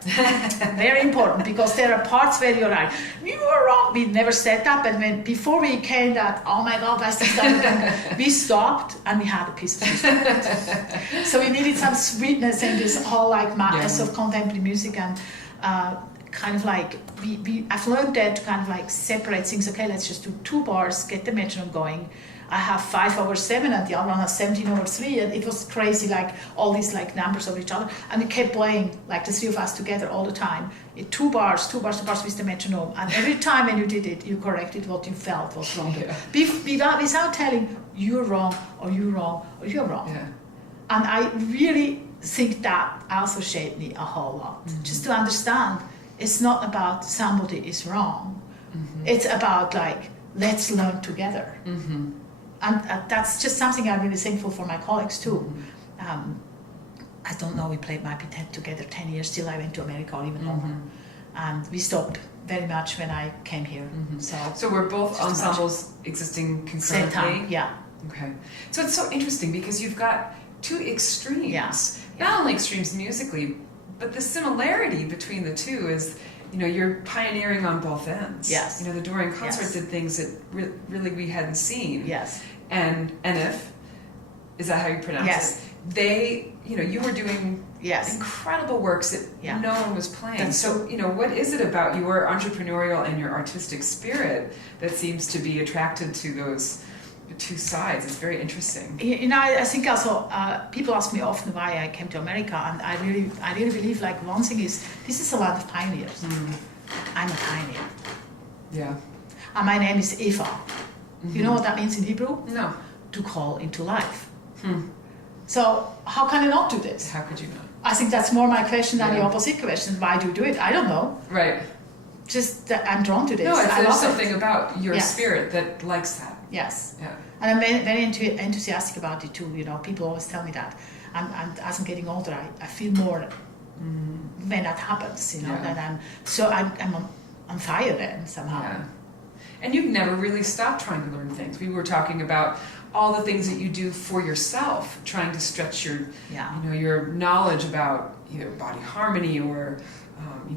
Very important, because there are parts where you're like, you were wrong. We never said that, but before we came that, oh my God, that's the stuff. We stopped and we had a piece of Swiss chocolate. So we needed some sweetness in this whole madness of contemporary music, and kind of like I've learned that to kind of separate things. Okay, let's just do 2 bars, get the metronome going. I have 5/7 and the other one has 17/3, and it was crazy, all these numbers of each other, and we kept playing the 3 of us together all the time. 2 bars with the metronome, and every time when you did it, you corrected what you felt was wrong. Without telling you're wrong or you're wrong or you're wrong. And I really think that also shaped me a whole lot. Just to understand, it's not about somebody is wrong. It's about let's learn together. And that's just something I'm really thankful for my colleagues too. I don't know, we played maybe together 10 years till I went to America or even longer. And we stopped very much when I came here. So were both ensembles existing concurrently? Same time, yeah. Okay. So it's so interesting because you've got 2 extremes. Yeah. Not only extremes musically, but the similarity between the two is, you're pioneering on both ends. Yes. The Dorian Consort did things that really we hadn't seen. Yes. And if, is that how you pronounce it? They, you were doing incredible works that no one was playing. So, what is it about your entrepreneurial and your artistic spirit that seems to be attracted to those 2 sides? It's very interesting. I think also people ask me often why I came to America, and I really believe one thing is, this is a land of pioneers. I'm a pioneer. Yeah. And my name is Eva. You know what that means in Hebrew? No. To call into life. So how can I not do this? How could you not? I think that's more my question than the opposite question. Why do you do it? I don't know. Right. Just that I'm drawn to this. No, there's something about your spirit that likes that. Yes. Yeah. And I'm very enthusiastic about it too. People always tell me that. And as I'm getting older, I feel more when that happens. That I'm on fire then somehow. Yeah. And you've never really stopped trying to learn things. We were talking about all the things that you do for yourself, trying to stretch your, your knowledge about either body harmony or,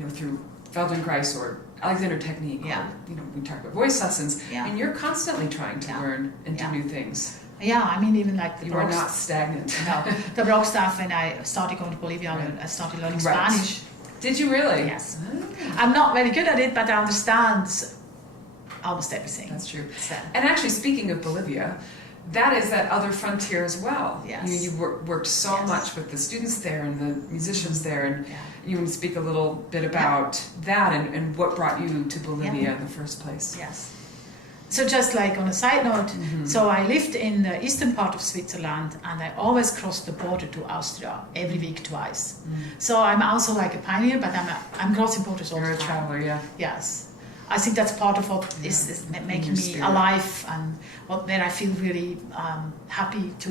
through Feldenkrais or Alexander technique. Yeah. Or, we talk about voice lessons. Yeah. And you're constantly trying to learn and do new things. Yeah, even the you are not stagnant. No, the Baroque stuff. When I started going to Bolivia, I started learning Spanish. Did you really? Yes. I'm not very good at it, but I understand almost everything. That's true. So. And actually, speaking of Bolivia, that is that other frontier as well. Yes. You worked so Yes. much with the students there and the musicians there, and Yeah. you want to speak a little bit about that and what brought you to Bolivia in the first place. Yes. So just like on a side note, so I lived in the eastern part of Switzerland, and I always crossed the border to Austria every week twice. So I'm also like a pioneer, but I'm crossing borders all You're the a time. traveler, yeah. Yes. I think that's part of what is making me spirit. alive, and where I feel really happy to,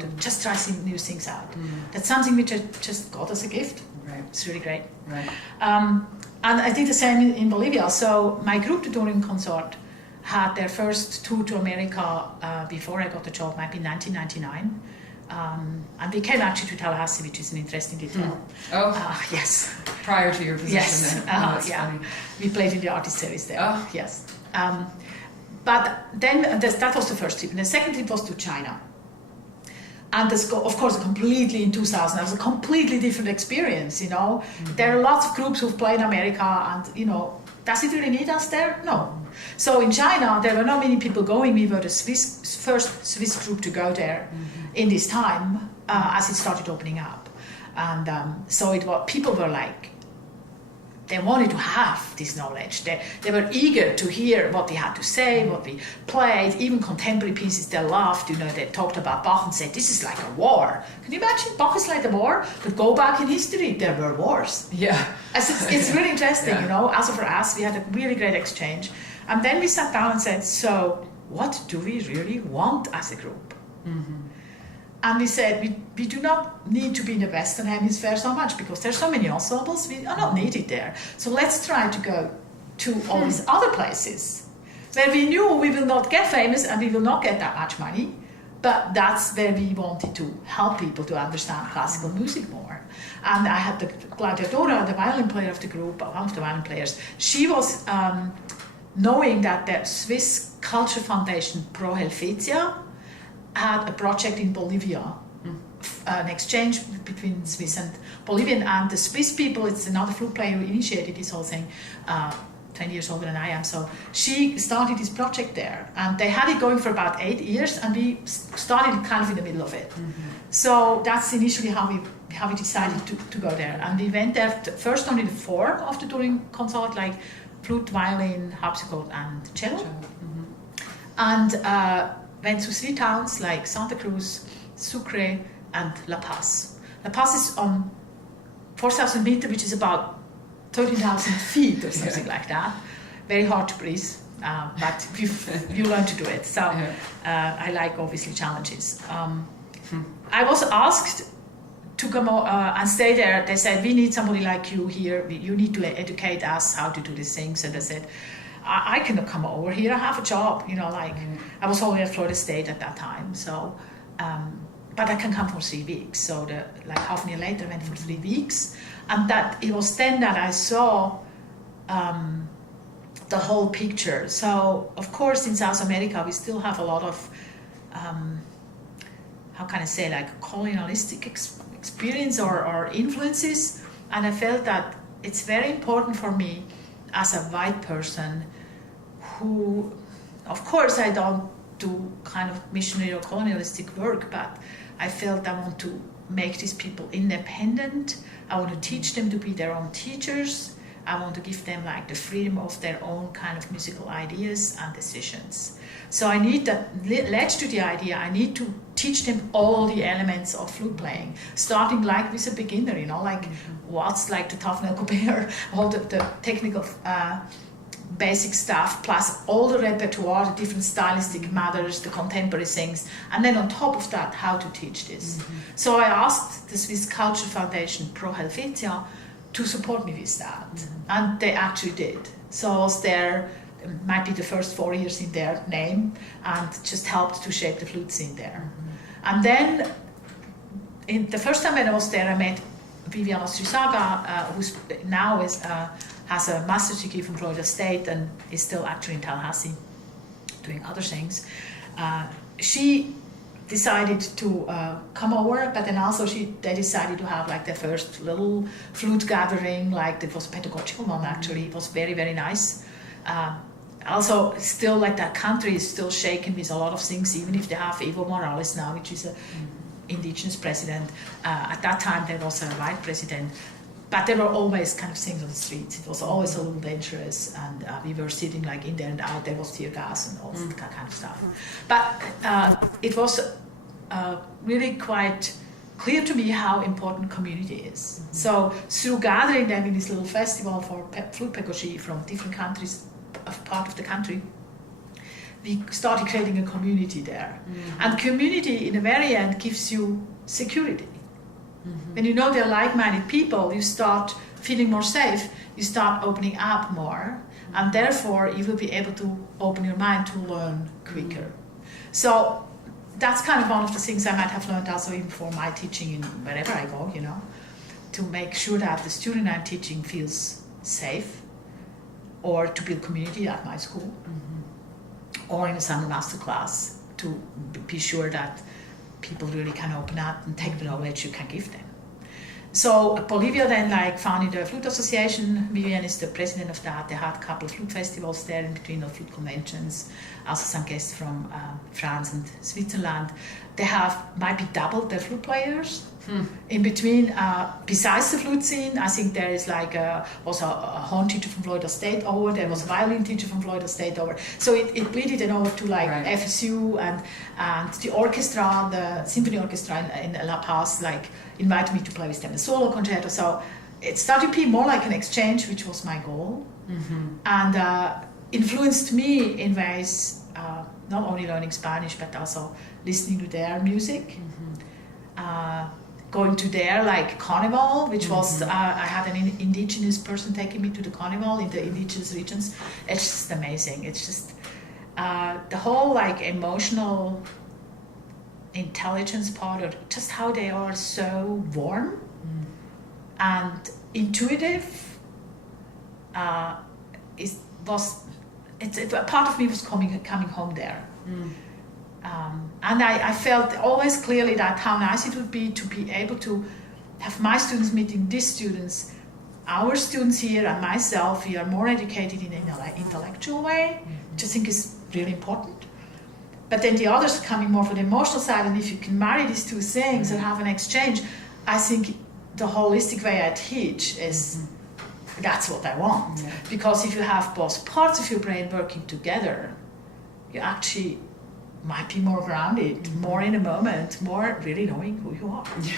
to just try new things out. That's something which I just got as a gift. Right. It's really great. Right. And I did the same in Bolivia. So my group, the Touring Consort, had their first tour to America before I got the job, maybe in 1999. And we came actually to Tallahassee, which is an interesting detail. Oh, Yes. prior to your position Yes. there. Oh, that's Yeah. funny. We played in the artist series there. Oh. Yes. But then that was the first trip. And the second trip was to China. And of course, completely in 2000, that was a completely different experience, There are lots of groups who've played in America, and, does it really need us there? No. So in China, there were not many people going. We were the first Swiss group to go there in this time as it started opening up. And so people were like, they wanted to have this knowledge. They were eager to hear what we had to say, what we played, even contemporary pieces they loved. They talked about Bach and said, this is like a war. Can you imagine? Bach is like a war, but go back in history, there were wars. Yeah. It's really interesting, Yeah. Also for us, we had a really great exchange. And then we sat down and said, so what do we really want as a group? And we said, we do not need to be in the Western Hemisphere so much because there's so many ensembles, we are not needed there. So let's try to go to all these other places where we knew we will not get famous and we will not get that much money, but that's where we wanted to help people to understand classical music more. And I had Claudia Dora, the violin player of the group, one of the violin players. She was knowing that the Swiss Culture Foundation Pro Helvetia had a project in Bolivia, an exchange between Swiss and Bolivian, and the Swiss people, it's another flute player who initiated this whole thing, 20 years older than I am, so she started this project there, and they had it going for about 8 years, and we started kind of in the middle of it. So that's initially how we decided to go there, and we went there first only the 4 of the touring consort, like flute, violin, harpsichord, and cello, and went to 3 towns like Santa Cruz, Sucre, and La Paz. La Paz is on 4,000 meters, which is about 13,000 feet or something like that. Very hard to breathe, but you learn to do it. So I like, obviously, challenges. I was asked to come and stay there. They said, we need somebody like you here. You need to educate us how to do these things. And I said, I cannot come over here. I have a job, I was already at Florida State at that time. So, but I can come for 3 weeks. So half a year later, I went for 3 weeks. And it was then that I saw the whole picture. So, of course, in South America, we still have a lot of, how can I say, like colonialistic experience or influences. And I felt that it's very important for me as a white person who, of course, I don't do kind of missionary or colonialistic work, but I felt I want to make these people independent. I want to teach them to be their own teachers. I want to give them like the freedom of their own kind of musical ideas and decisions. So I need that led to the idea. I need to teach them all the elements of flute playing, starting like with a beginner, like what's like the Tafel Gobert, all the technical basic stuff, plus all the repertoire, the different stylistic matters, the contemporary things, and then on top of that, how to teach this. So I asked the Swiss Culture Foundation Pro Helvetia to support me with that, and they actually did. So I was there, might be the first 4 years in their name, and just helped to shape the flute scene there. And then, the first time when I was there, I met Viviana Strusaga, who's now has a master's degree from Florida State and is still actually in Tallahassee doing other things. She decided to come over, but then also they decided to have like their first little flute gathering, like it was a pedagogical one actually. It was very, very nice. also still like that country is still shaken with a lot of things, even if they have Evo Morales now, which is a indigenous president. At that time there was a white president, but there were always kind of things on the streets. It was always a little dangerous, and we were sitting like in there and out. There was tear gas and all that kind of stuff. But it was really quite clear to me how important community is. So through gathering them in this little festival for flute pedagogy from different countries, part of the country, we started creating a community there. And community in the very end gives you security. When you know they're like-minded people, you start feeling more safe, you start opening up more, and therefore you will be able to open your mind to learn quicker. So that's kind of one of the things I might have learned also even for my teaching in wherever I go, you know, to make sure that the student I'm teaching feels safe, or to build community at my school, or in a summer master class, to be sure that people really can open up and take the knowledge you can give them. So Bolivia then founded a flute association. Vivian is the president of that. They had a couple of flute festivals there in between, the flute conventions, also some guests from France and Switzerland. They might be doubled their flute players. In between, besides the flute scene, I think there is was a horn teacher from Florida State over, there was a violin teacher from Florida State over. So it bleeded then over to FSU and the orchestra, the symphony orchestra in La Paz, invited me to play with them the solo concerto. So it started to be more like an exchange, which was my goal, and influenced me in ways, not only learning Spanish, but also listening to their music. Going to their carnival, which was I had an indigenous person taking me to the carnival in the indigenous regions. It's just amazing. It's just the whole emotional intelligence part, or just how they are so warm and intuitive. A part of me was coming home there. And I felt always clearly that how nice it would be to be able to have my students meeting these students, our students here and myself. We are more educated in an intellectual way, which I think is really important. But then the others coming more from the emotional side, and if you can marry these two things and have an exchange, I think the holistic way I teach is, that's what I want. Yeah. Because if you have both parts of your brain working together, you actually might be more grounded, more in a moment, more really knowing who you are. Yeah.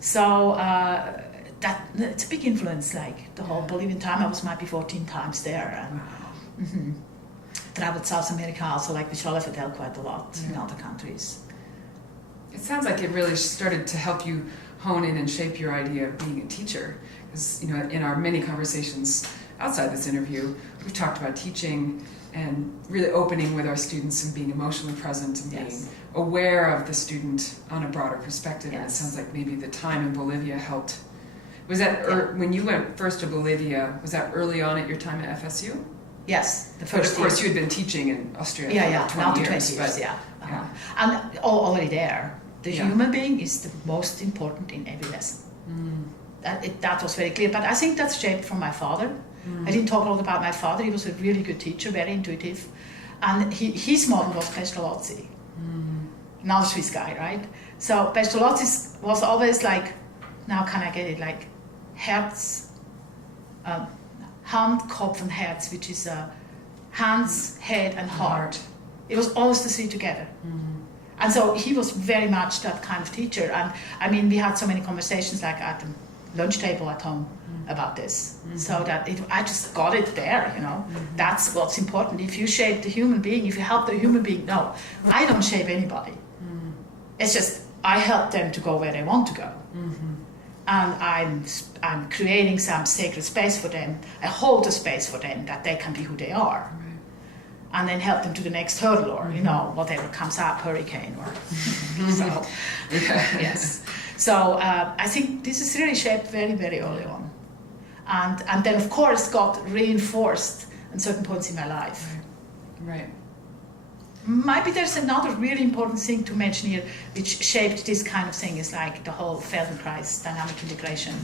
So it's a big influence. The whole Bolivian time, I was maybe 14 times there, and traveled South America also, with Charlotte Fidel quite a lot in other countries. It sounds like it really started to help you hone in and shape your idea of being a teacher. Because in our many conversations outside this interview, we've talked about teaching and really opening with our students and being emotionally present and being aware of the student on a broader perspective. And it sounds like maybe the time in Bolivia helped. Was that when you went first to Bolivia, was that early on at your time at FSU? Yes, the But first of course year. You had been teaching in Austria for now 20 to years. 20 years, And already there. The human being is the most important in every lesson. That was very clear. But I think that's shaped from my father. I didn't talk a lot about my father. He was a really good teacher, very intuitive. And his model was Pestalozzi. Another Swiss guy, right? So Pestalozzi was always now can I get it, Herz, Hand, Kopf and Herz, which is hands, head and heart. It was always the three together. And so he was very much that kind of teacher. And I mean, we had so many conversations at the lunch table at home about this. So that I just got it there, That's what's important. If you shape the human being, if you help the human being, no, I don't shape anybody. It's just I help them to go where they want to go. And I'm creating some sacred space for them. I hold a space for them that they can be who they are. And then help them to the next hurdle, or whatever comes up, hurricane, or so. Yes. So I think this is really shaped very, very early on, and then of course got reinforced at certain points in my life. Right. Maybe there's another really important thing to mention here, which shaped this kind of thing, is the whole Feldenkrais dynamic integration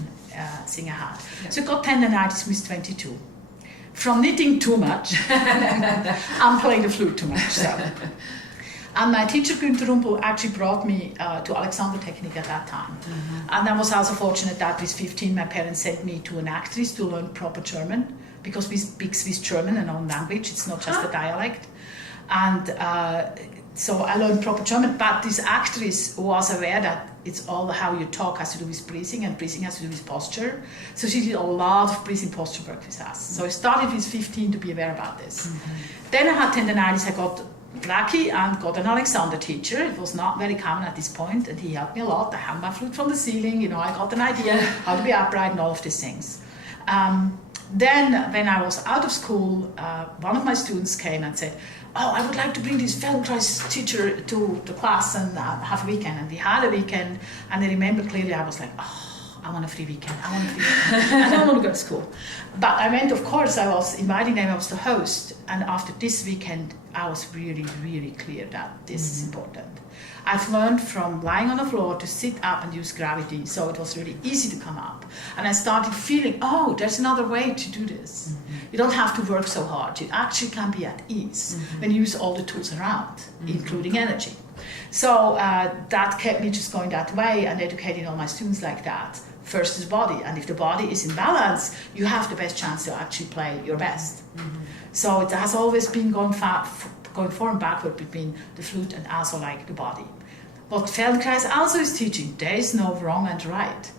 thing I had. Yeah. So I got tendinitis with 22. from knitting too much, I'm playing the flute too much. So. And my teacher, Günther Rumpel, actually brought me to Alexander Technique at that time. And I was also fortunate that with 15, my parents sent me to an actress to learn proper German, because we speak Swiss German, an own language, it's not just a dialect. And so I learned proper German, but this actress was aware that it's all how you talk has to do with breathing, and breathing has to do with posture. So she did a lot of breathing posture work with us. So I started with 15 to be aware about this. Then I had tendinitis. I got lucky and got an Alexander teacher. It was not very common at this point, and he helped me a lot. I hung my flute from the ceiling, I got an idea how to be upright and all of these things. Then when I was out of school, one of my students came and said, "Oh, I would like to bring this Feldenkrais teacher to the class and have a weekend." And we had a weekend, and I remember clearly I was like, "Oh, I want a free weekend. I don't want to go to school." But I went, of course, I was inviting them, I was the host. And after this weekend, I was really, really clear that this is important. I've learned from lying on the floor to sit up and use gravity, so it was really easy to come up. And I started feeling, oh, there's another way to do this. You don't have to work so hard. You actually can be at ease when you use all the tools around, including energy. So that kept me just going that way and educating all my students like that. First is body, and if the body is in balance, you have the best chance to actually play your best. So it has always been going forward and backward between the flute and also like the body. What Feldenkrais also is teaching, there is no wrong and right.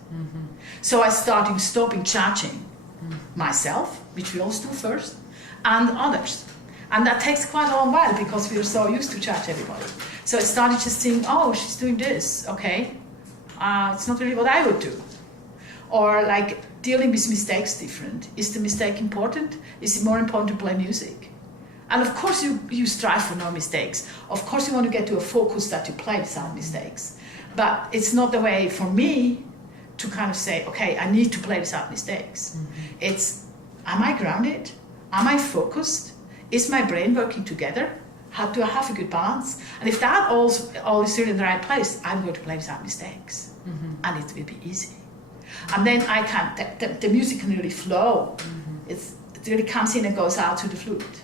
So I started stopping judging myself, which we always do first, and others. And that takes quite a long while because we are so used to judge everybody. So I started just thinking, oh, she's doing this, okay. It's not really what I would do. Or like dealing with mistakes different. Is the mistake important? Is it more important to play music? And of course you strive for no mistakes. Of course you want to get to a focus that you play without mistakes. But it's not the way for me to kind of say, okay, I need to play without mistakes. It's, am I grounded? Am I focused? Is my brain working together? How do I have a good balance? And if that all is really in the right place, I'm going to play without mistakes. And it will be easy. And then I can, the music can really flow. It really comes in and goes out to the flute.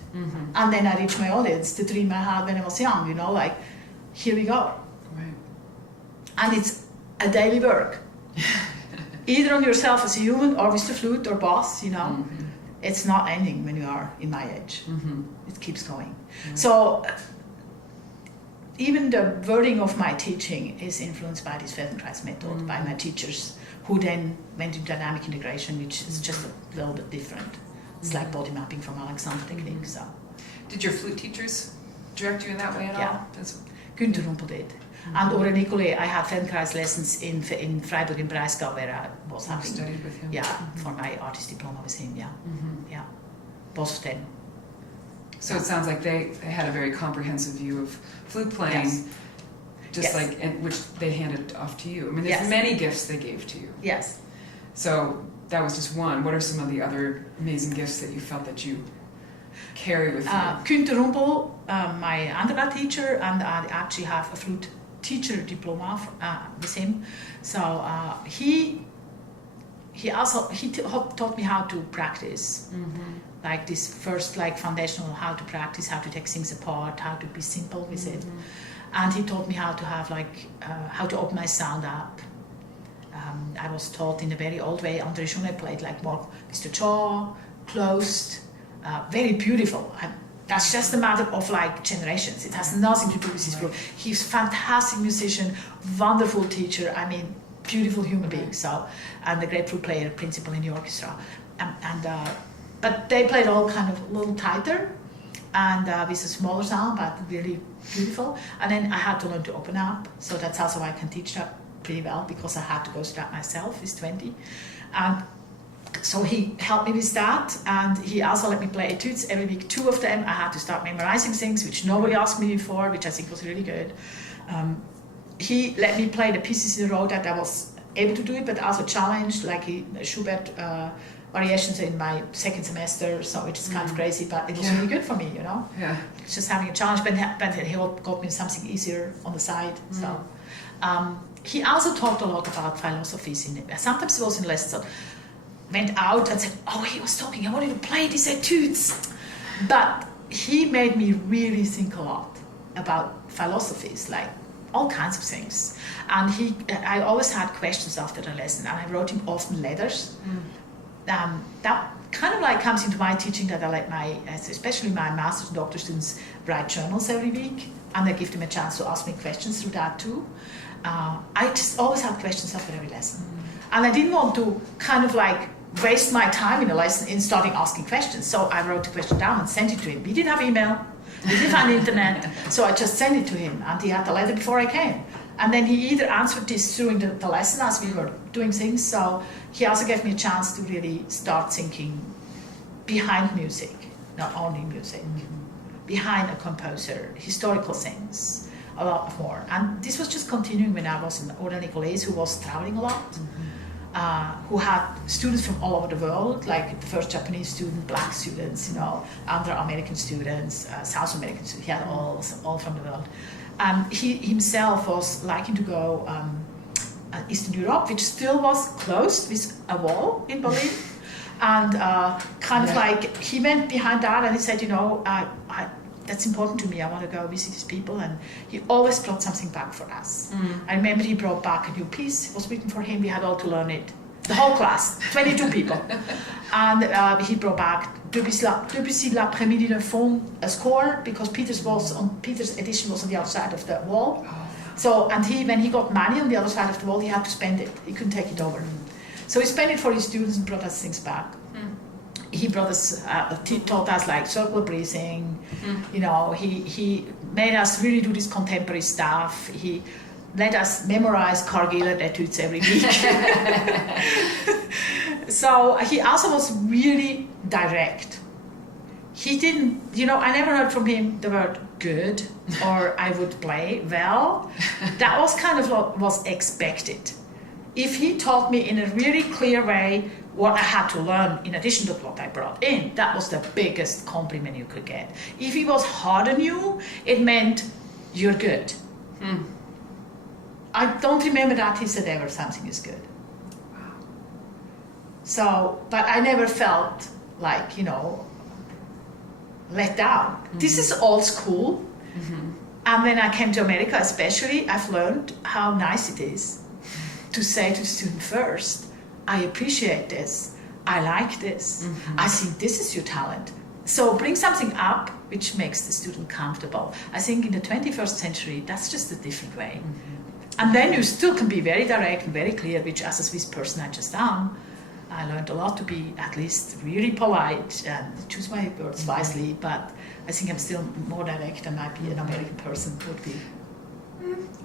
And then I reach my audience, the dream I had when I was young, like, here we go. Right. And it's a daily work. Either on yourself as a human or with the flute or both, It's not ending when you are in my age. It keeps going. So even the wording of my teaching is influenced by this Feldenkrais method, by my teachers, who then went into dynamic integration, which is just a little bit different. It's like body mapping from Alexander Technique. So, did your flute teachers direct you in that way at all? Günther Rumpel did. And Ore Nicolai, I had Feldenkrais lessons in Freiburg in Breisgau, where I was having studied with him. Yeah, for my artist diploma with him. Yeah, yeah, both of them. So it sounds like they had a very comprehensive view of flute playing. Yes. Just like, which they handed off to you. I mean, there's many gifts they gave to you. Yes. So that was just one. What are some of the other amazing gifts that you felt that you carry with you? Günther Rumpel, my undergrad teacher, and I actually have a flute teacher diploma with him. So he taught me how to practice. Like this first foundational, how to practice, how to take things apart, how to be simple with it. And he taught me how to have how to open my sound up. I was taught in a very old way. André Junet played more with the jaw closed, very beautiful. That's just a matter of generations. It has nothing to do with his flute. He's a fantastic musician, wonderful teacher. I mean, beautiful human being. So, and a great flute player, principal in the orchestra. But they played all kind of a little tighter. And with a smaller sound, but really beautiful. And then I had to learn to open up. So that's also why I can teach that pretty well, because I had to go through that myself with 20. And so he helped me with that. And he also let me play etudes every week. 2 of them, I had to start memorizing things, which nobody asked me before, which I think was really good. He let me play the pieces in a row that I was able to do it, but also challenged, like Schubert variations in my second semester, so which is kind of crazy, but it was really good for me, Yeah. It's just having a challenge, but he got me something easier on the side. So he also talked a lot about philosophies. Sometimes it was in lessons. went out and said, oh, he was talking, I wanted to play these etudes. But he made me really think a lot about philosophies, like all kinds of things. And I always had questions after the lesson, and I wrote him often letters. That kind of like comes into my teaching, that I let especially my master's and doctor students write journals every week, and I give them a chance to ask me questions through that too. I just always had questions after every lesson. And I didn't want to kind of like waste my time in a lesson in starting asking questions. So I wrote the question down and sent it to him. He didn't have email, he didn't find the internet, so I just sent it to him, and he had the letter before I came. And then he either answered this during the lesson as we were doing things, so he also gave me a chance to really start thinking behind music, not only music, behind a composer, historical things, a lot more. And this was just continuing when I was in Order Nicolai's, who was traveling a lot, who had students from all over the world, like the first Japanese student, black students, other American students, South American students. He had all from the world. He himself was liking to go Eastern Europe, which still was closed with a wall in Berlin. And kind of like, he went behind that and he said, that's important to me, I want to go visit these people. And he always brought something back for us. I remember he brought back a new piece, it was written for him, we had all to learn it. The whole class, 22 people. And he brought back Debussy L'après-midi de Fond, a score, because Peter's edition was on the other side of the wall. So, and when he got money on the other side of the wall, he had to spend it. He couldn't take it over. So he spent it for his students and brought us things back. He brought us, taught us like circular breathing. He made us really do this contemporary stuff. He let us memorize Cargill etudes every week. So he also was really direct. He didn't, I never heard from him the word good or I would play well. That was kind of what was expected. If he taught me in a really clear way what I had to learn in addition to what I brought in, that was the biggest compliment you could get. If he was hard on you, it meant you're good. I don't remember that he said ever something is good. So, but I never felt like, let down. This is old school. And when I came to America especially, I've learned how nice it is to say to the student first, I appreciate this, I like this, I think this is your talent. So bring something up which makes the student comfortable. I think in the 21st century, that's just a different way. And then you still can be very direct and very clear, which as a Swiss person I just am. I learned a lot to be at least really polite and choose my words wisely, but I think I'm still more direct than maybe an American person would be.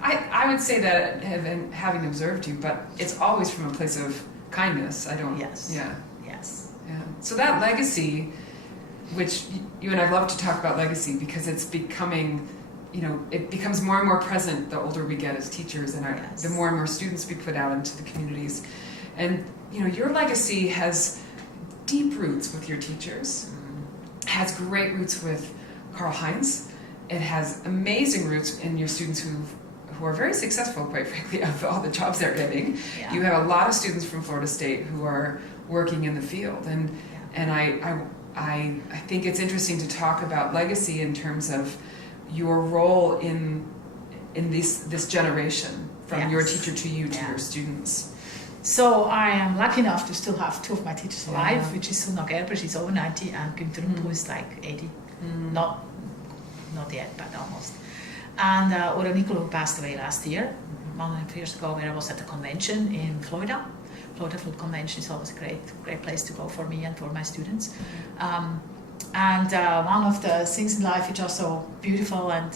I would say that having observed you, but it's always from a place of kindness. Yes. Yeah. Yes. Yeah. So that legacy, which you and I love to talk about legacy because it's becoming, it becomes more and more present the older we get as teachers and the more and more students we put out into the communities. And, your legacy has deep roots with your teachers. It has great roots with Karl Heinz. It has amazing roots in your students who are very successful, quite frankly, of all the jobs they're getting. Yeah. You have a lot of students from Florida State who are working in the field. And I think it's interesting to talk about legacy in terms of your role in this generation, from your teacher to you to your students. So I am lucky enough to still have two of my teachers alive, which is Suna Gerber, she's over 90, and Günther Rupp, who is like 80. Not yet, but almost. And Ora Nicolo, who passed away last year, 1.5 years ago, where I was at the convention in Florida. Florida Flute Convention is always a great place to go for me and for my students. And one of the things in life which are so beautiful and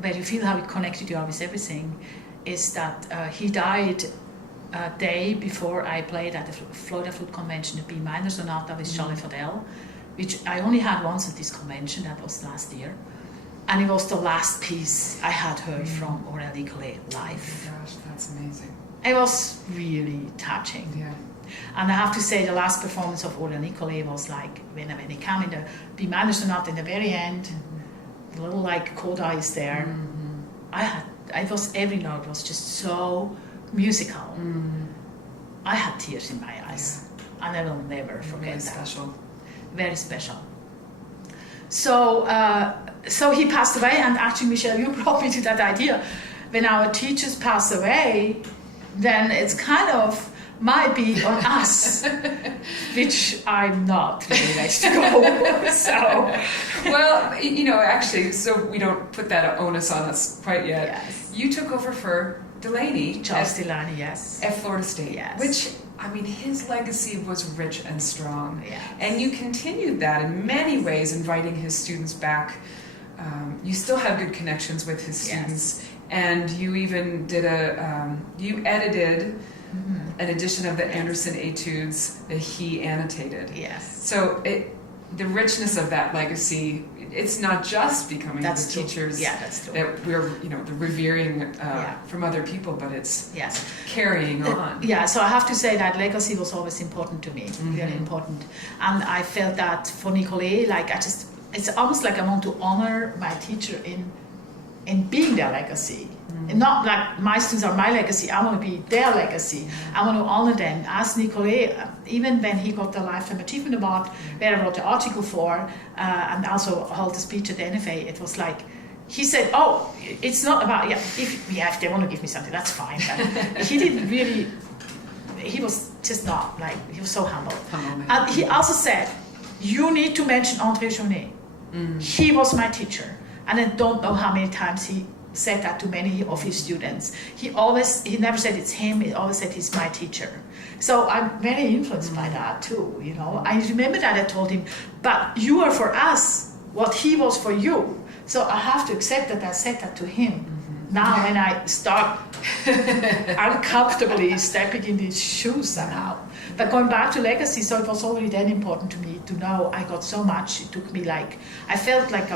where you feel how connected you are with everything is that he died a day before I played at the Florida Flute Convention, the B minor sonata with Charlie Fadel, which I only had once at this convention, that was last year. And it was the last piece I had heard from Aurel Nicolai live. Oh my gosh, that's amazing. It was really touching. Yeah. And I have to say the last performance of Aurel Nicolai was like when he came in the B minor sonata in the very end, the little like coda is there. Every note was just so musical. I had tears in my eyes. and I will never forget Really that. special. Very special. So, so he passed away, and actually, Michelle, you brought me to that idea. When our teachers pass away, then it's kind of might be on us, which I'm not really ready to go. So, well, you know, actually, so we don't put that onus on us quite yet. Yes. You took over for Delaney. Charles Delaney, yes. At Florida State. Yes. Which, I mean, his legacy was rich and strong. Yes. And you continued that in many ways, inviting his students back. You still have good connections with his students. Yes. And you even did you edited an edition of the Anderson Etudes that he annotated. Yes. So the richness of that legacy, it's not just becoming That's the true. teachers Yeah, that's true. that we're, you know, the revering from other people, but it's Yes. carrying on. Yeah, so I have to say that legacy was always important to me, very important. And I felt that for Nicolet, like it's almost like I want to honor my teacher in being their legacy. And not like my students are my legacy, I want to be their legacy. I want to honor them. As Nicolet, even when he got the Lifetime Achievement Award, where I wrote the article for, and also held a speech at the NFA, it was like, he said, oh, it's not about, if they want to give me something, that's fine. But he didn't really, he was just not, like, he was so humble. And he also said, you need to mention André Jeunet. He was my teacher. And I don't know how many times he said that to many of his students. He never said it's him, he always said he's my teacher. So I'm very influenced by that too, you know. I remember that I told him, but you are for us what he was for you. So I have to accept that I said that to him. Now when I start uncomfortably stepping in his shoes somehow. But going back to legacy, so it was already then important to me to know I got so much. It took me I felt like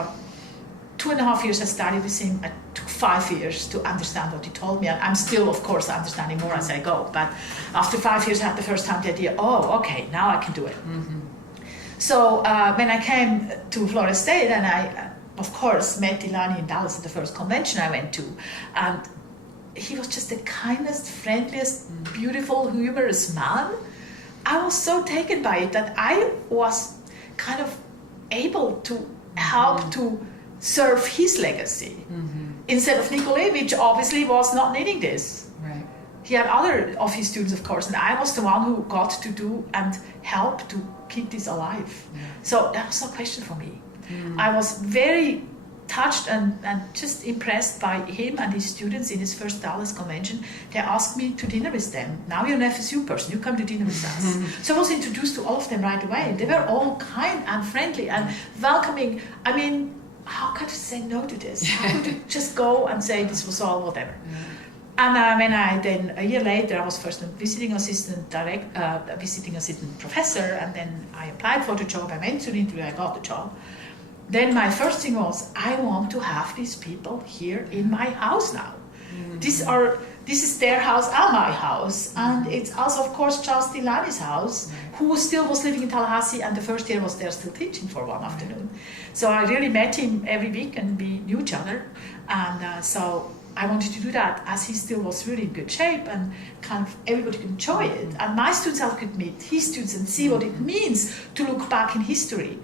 2.5 years I studied with him. It took 5 years to understand what he told me. And I'm still, of course, understanding more as I go. But after 5 years, I had the first time the idea, oh, okay, now I can do it. So when I came to Florida State, and I, of course, met Delaney in Dallas at the first convention I went to. And he was just the kindest, friendliest, beautiful, humorous man. I was so taken by it that I was kind of able to help to serve his legacy instead of Nicolet, which obviously was not needing this. Right. He had other of his students, of course, and I was the one who got to do and help to keep this alive. So that was no question for me. I was very touched and just impressed by him and his students in his first Dallas convention. They asked me to dinner with them. Now you're an FSU person, you come to dinner with us. So I was introduced to all of them right away. They were all kind and friendly and welcoming. I mean, how could you say no to this? How could you just go and say this was all whatever? And when I then, a year later, I was first a visiting assistant professor, and then I applied for the job, I went to the interview, I got the job. Then my first thing was, I want to have these people here in my house now. This is their house and my house, and it's also, of course, Charles Delaney's house, who still was living in Tallahassee, and the first year was there still teaching for one afternoon. So I really met him every week, and we knew each other, and so I wanted to do that as he still was really in good shape, and kind of everybody could enjoy it. And my students all could meet his students and see what it means to look back in history.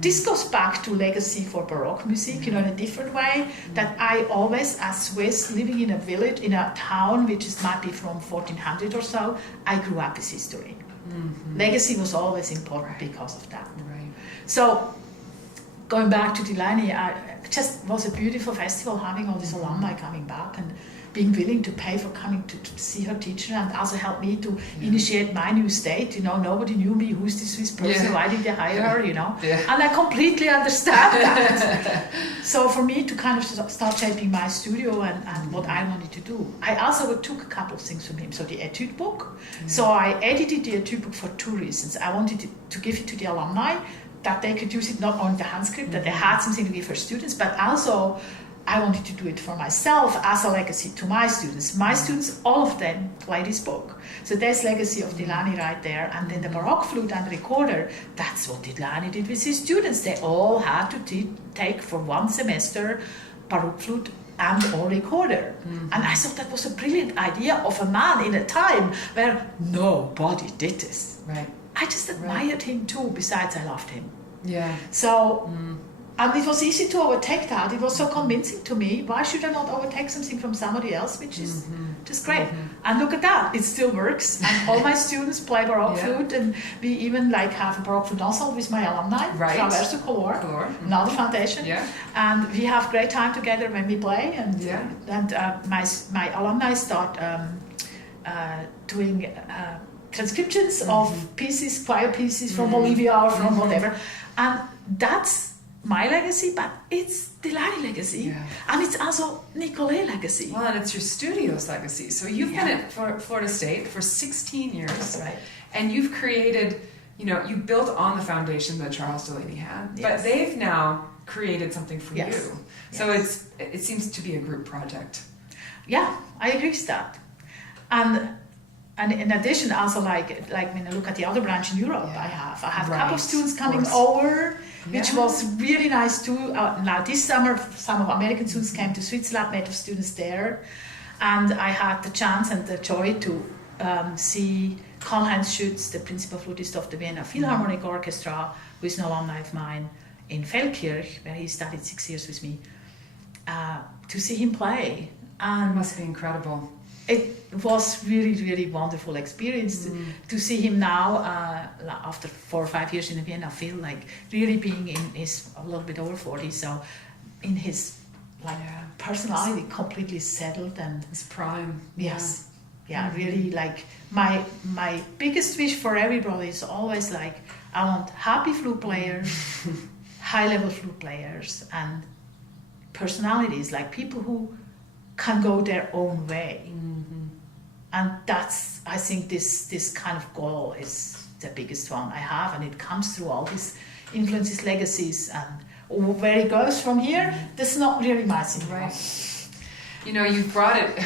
This goes back to legacy for Baroque music, you know, in a different way, that I always, as Swiss, living in a village, in a town, which might be from 1400 or so, I grew up with history. Legacy was always important because of that. So, going back to Delaney, it just was a beautiful festival, having all these alumni coming back and being willing to pay for coming to see her teacher, and also help me to initiate my new state. You know, nobody knew me. Who's this Swiss person? Why did they hire her? You know, and I completely understand that. So for me to kind of start shaping my studio and what I wanted to do, I also took a couple of things from him. So the etude book. So I edited the etude book for two reasons. I wanted to give it to the alumni, that they could use it not only the handscript, that they had something to give for students, but also I wanted to do it for myself as a legacy to my students. My students, all of them, play this book. So there's legacy of Delaney right there. And then the Baroque flute and recorder, that's what Delaney did with his students. They all had to take for one semester Baroque flute and or recorder. And I thought that was a brilliant idea of a man in a time where nobody did this. I just admired him too, besides I loved him. Yeah. So, and it was easy to overtake that. It was so convincing to me. Why should I not overtake something from somebody else, which is just great? And look at that, it still works. And all my students play Baroque flute, and we even like have a Baroque flute ensemble with my alumni, Traverse de Color, another foundation. Yeah. And we have great time together when we play. And my alumni start doing transcriptions of pieces, choir pieces from Bolivia or from whatever. And that's my legacy, but it's Dilari legacy, and it's also Nicolet legacy. Well, and it's your studio's legacy. So you've been at Florida State for 16 years, and you've created, you built on the foundation that Charles Delaney had, but they've now created something for you. So it seems to be a group project. Yeah, I agree with that, and in addition, also like when I look at the other branch in Europe, I have a couple of students coming over. Which was really nice too. Now this summer, some of American students came to Switzerland, native students there, and I had the chance and the joy to see Karl-Heinz Schütz, the principal flutist of the Vienna Philharmonic Orchestra, who is an alumni of mine, in Feldkirch, where he studied 6 years with me, to see him play. And it must be incredible. It was really, really wonderful experience to see him now, after 4 or 5 years in Vienna, feel like really being in his, a little bit over 40, so in his personality completely settled and his prime. Yes. Yeah, really like my biggest wish for everybody is always like, I want happy flute players, high-level flute players, and personalities, like people who can go their own way. And that's, I think this kind of goal is the biggest one I have, and it comes through all these influences, legacies, and where it goes from here, that's not really my thing. Right. You've brought it,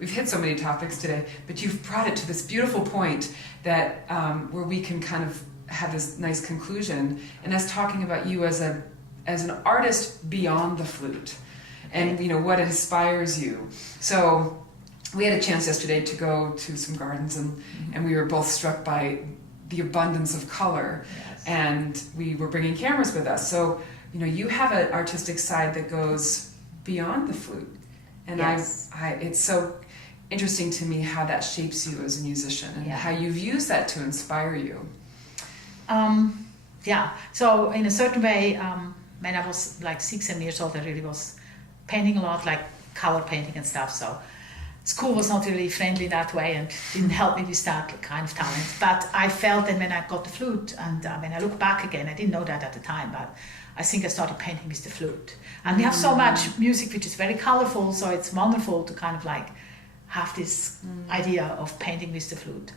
we've hit so many topics today, but you've brought it to this beautiful point that where we can kind of have this nice conclusion, and that's talking about you as an artist beyond the flute. And what inspires you. So we had a chance yesterday to go to some gardens, and we were both struck by the abundance of color. And we were bringing cameras with us. So you have an artistic side that goes beyond the flute, and it's so interesting to me how that shapes you as a musician and how you've used that to inspire you. So in a certain way, when I was like 6-7 years old, I really was painting a lot, like color painting and stuff. So school was not really friendly that way and didn't help me with that kind of talent. But I felt that when I got the flute, and when I look back again, I didn't know that at the time, but I think I started painting with the flute. And we have so much music which is very colorful, so it's wonderful to kind of like have this idea of painting with the flute.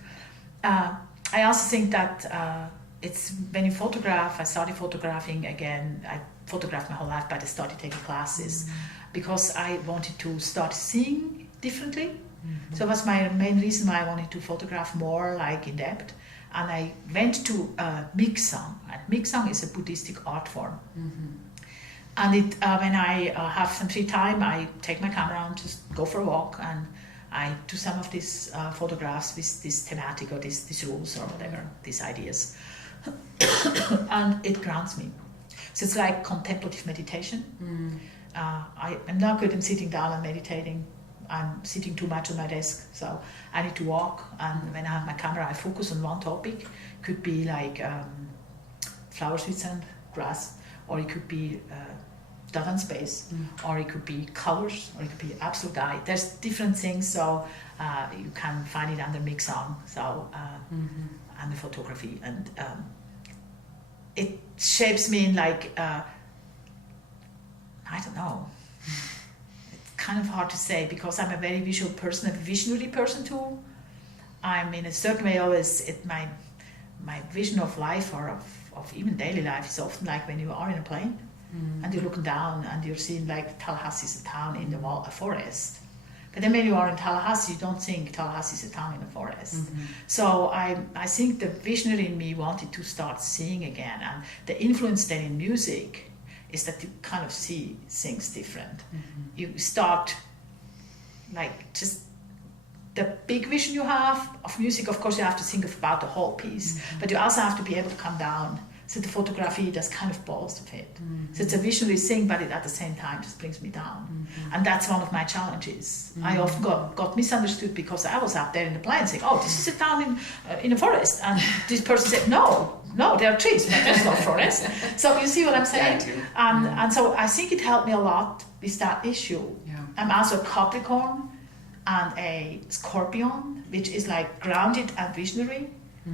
I also think that it's when you photograph, I started photographing again. I photographed my whole life, but I started taking classes because I wanted to start seeing differently. So that was my main reason why I wanted to photograph more, like in depth. And I went to Miksang. And Miksang is a Buddhistic art form. And when I have some free time, I take my camera and just go for a walk, and I do some of these photographs with this thematic or these rules or whatever, these ideas. And it grounds me. So it's like contemplative meditation. I'm not good in sitting down and meditating. I'm sitting too much on my desk, so I need to walk. And when I have my camera, I focus on one topic. Could be like flowers with and grass, or it could be dot and space, or it could be colors, or it could be absolute eye. There's different things, so you can find it under Miksang, so and the photography, and it shapes me in like I don't know. It's kind of hard to say because I'm a very visual person, a visionary person too. I'm in a certain way always. My vision of life or of even daily life is often like when you are in a plane and you're looking down and you're seeing like Tallahassee is a town in a forest. But then when you are in Tallahassee, you don't think Tallahassee is a town in a forest. So I think the visionary in me wanted to start seeing again. And the influence then in music is that you kind of see things different. You start like just the big vision you have of music. Of course, you have to think about the whole piece, but you also have to be able to come down. So the photography does kind of both of it. So it's a visionary thing, but it at the same time just brings me down. And that's one of my challenges. I often got misunderstood because I was out there in the plane saying, oh, this is a town in a forest. And this person said, no, there are trees, but there's no forest. So you see what I'm saying? Yeah, and so I think it helped me a lot with that issue. Yeah. I'm also a Capricorn and a Scorpion, which is like grounded and visionary.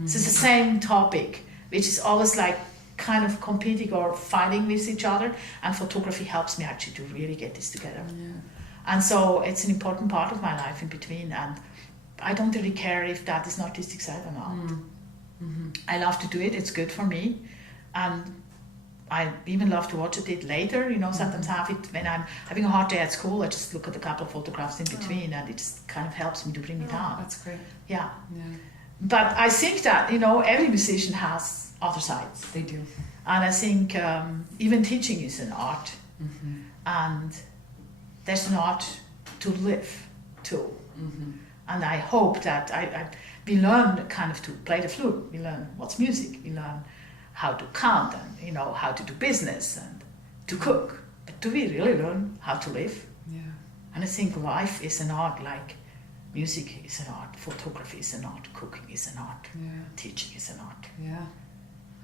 So it's the same topic, which is always like kind of competing or fighting with each other, and photography helps me actually to really get this together. And so it's an important part of my life in between, and I don't really care if that is an artistic side or not. I love to do it, it's good for me, and I even love to watch it later, sometimes I have it when I'm having a hard day at school, I just look at a couple of photographs in between, and it just kind of helps me to bring me down. That's great. Yeah. But I think that, every musician has other sides. They do. And I think even teaching is an art. And there's an art to live too. And I hope that we learn kind of to play the flute. We learn what's music. We learn how to count and, how to do business and to cook. But do we really learn how to live? Yeah. And I think life is an art, like music is an art, photography is an art, cooking is an art, teaching is an art. Yeah.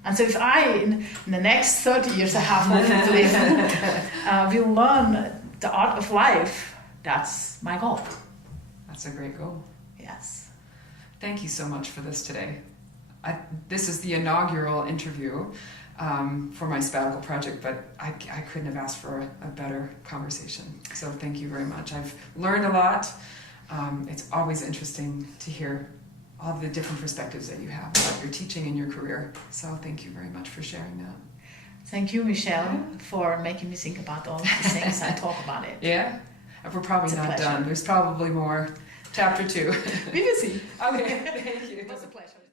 And so if in the next 30 years I have more to live, will learn the art of life, that's my goal. That's a great goal. Yes. Thank you so much for this today. This is the inaugural interview for my sabbatical project, but I couldn't have asked for a better conversation. So thank you very much. I've learned a lot. It's always interesting to hear all the different perspectives that you have about your teaching and your career. So thank you very much for sharing that. Thank you, Michelle, for making me think about all of these things and talk about it. Yeah? We're probably not done. There's probably more. Chapter 2. We will see. Okay, thank you. It was a pleasure.